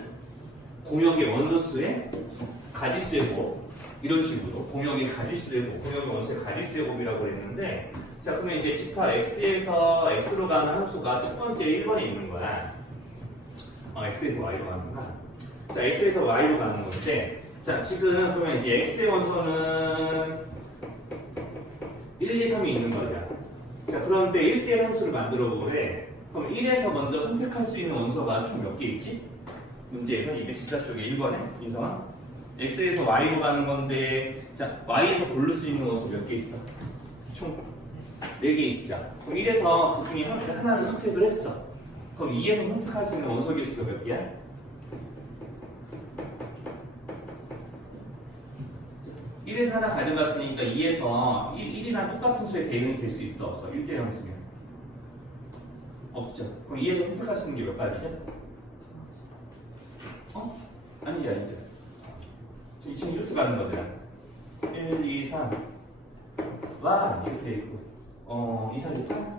공역의 원소수의 가지수의 곱 이런 식으로 공역의 가지수의 곱, 공역의 원소의 가지수의 곱이라고 그랬는데 자, 그러면 이제 집합 x에서 x로 가는 함수가 첫 번째 1번에 있는 거야. x에서 y로 가는 거야. 자, x에서 y로 가는 건데 자, 지금 그러면 이제 x의 원소는 1, 2, 3이 있는 거죠. 자, 그런데 1대1 함수를 만들어 보래. 그럼 1에서 먼저 선택할 수 있는 원소가 총 몇 개 있지? 문제에서 214쪽에 1번에 인성아 x에서 y로 가는 건데 자, y에서 고를 수 있는 원소 몇 개 있어? 총 4개 있죠. 그럼 1에서 그 중에 하나를 선택을 했어. 그럼 2에서 선택할 수 있는 원소 개수가 몇 개야? 1에서 하나 가져갔으니까 2에서 1이랑 똑같은 수에 대응이 될 수 있어? 없어? 1대 0수면 없죠. 그럼 2에서 선택할 수 있는 게 몇 가지죠? 아니지, 아니죠. 지금 이렇게 가는 거잖아. 1, 2, 3 와 이렇게 돼 있고 2, 3, 4, 8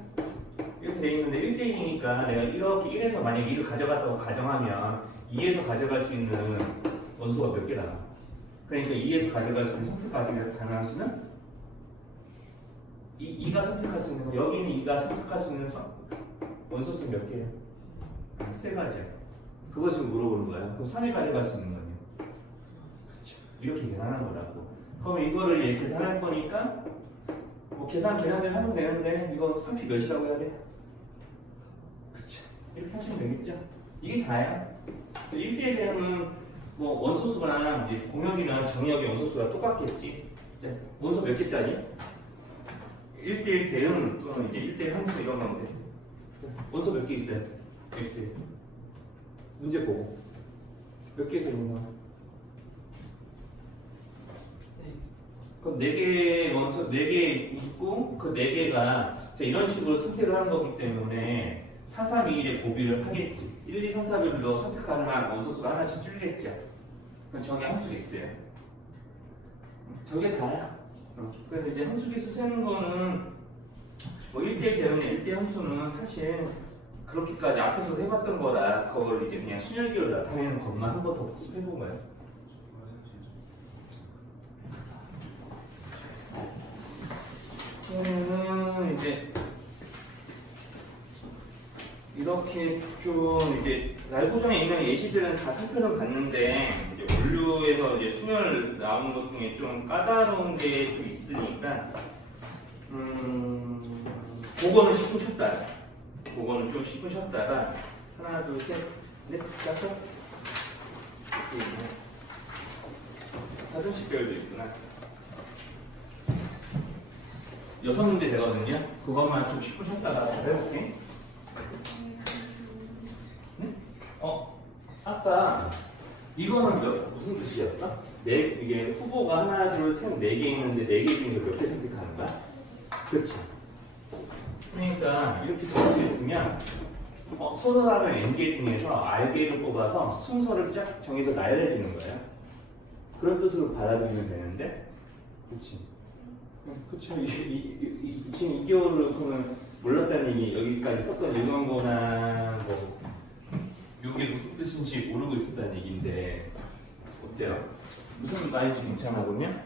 이렇게 돼 있는데 1대2니까 내가 이렇게 1에서 만약에 2를 가져갔다고 가정하면 2에서 가져갈 수 있는 원소가 몇 개 남아? 그러니까 2에서 가져갈 수 있는 선택까지 가능한 수는 2가 선택할 수 있는 거, 여기는 2가 선택할 수 있는 원소 수는 몇 개예요? 세 가지야. 그거 지금 물어보는 거야. 그럼 3이 가져갈 수 있는 거네요. 그렇죠. 이렇게 계산하는 거라고. 그럼 이거를 이제 계산할 거니까 뭐 계산대로 하면 되는데 이거 3P 몇이라고 해야 돼? 그쵸. 이렇게 하시면 되겠죠. 이게 다야. 1대1 대응은 뭐 원소수랑 이제 공역이랑 정역의 원소수가 똑같겠지. 자, 원소 몇 개짜리? 1대1 대응 또는 이제 1대1 함수 이런 건데. 원소 몇 개 있어요? X. 문제 보고. 몇 개 있어요? 그럼 4개의 원소, 4개 있고, 그 4개가 이런 식으로 선택을 하는 거기 때문에 4, 3, 2, 1의 고비를 하겠지. 1, 2, 3, 4별로 선택하는 한 원소수가 하나씩 줄겠죠. 그럼 저게 함수가 있어요. 저게 다야. 그래서 이제 함수기수 세는 거는 뭐 1대1 대응의 1대 함수는 사실 그렇게까지 앞에서 해봤던 거라 그걸 이제 그냥 순열기로 나타내는 것만 한 번 더 복습해본 거예요. 그러면은 이제 이렇게 좀 이제 날구정에 있는 예시들은 다 살펴는 봤는데 이제 원류에서 이제 순열 나오는 것 중에 좀 까다로운 게 좀 있으니까 그거는 10분 쉬었다가 그거는 좀 10분 쉬었다가 하나 둘셋넷 다섯 이렇게 있네. 사전식별도 있구나. 6문제 되거든요. 그것만 좀 10분 쉬었다가 해볼게. 네? 아까 이거는 무슨 뜻이었어? 이게 후보가 하나, 둘, 셋, 4개 있는데 4개 중에서 몇 개 선택하는 거야? 그렇죠. 그러니까 이렇게 적혀 있으면 서로 다른 n개 중에서 r개를 뽑아서 순서를 쫙 정해서 나열해 주는 거예요. 그런 뜻으로 받아들이면 되는데, 그렇지. 그렇죠. 지금 2개월을 그러면 몰랐다는 얘기 여기까지 썼던 유명거나 뭐 이게 무슨 뜻인지 모르고 있었다는 얘기인데 어때요? 무슨 말인지 괜찮아 보면?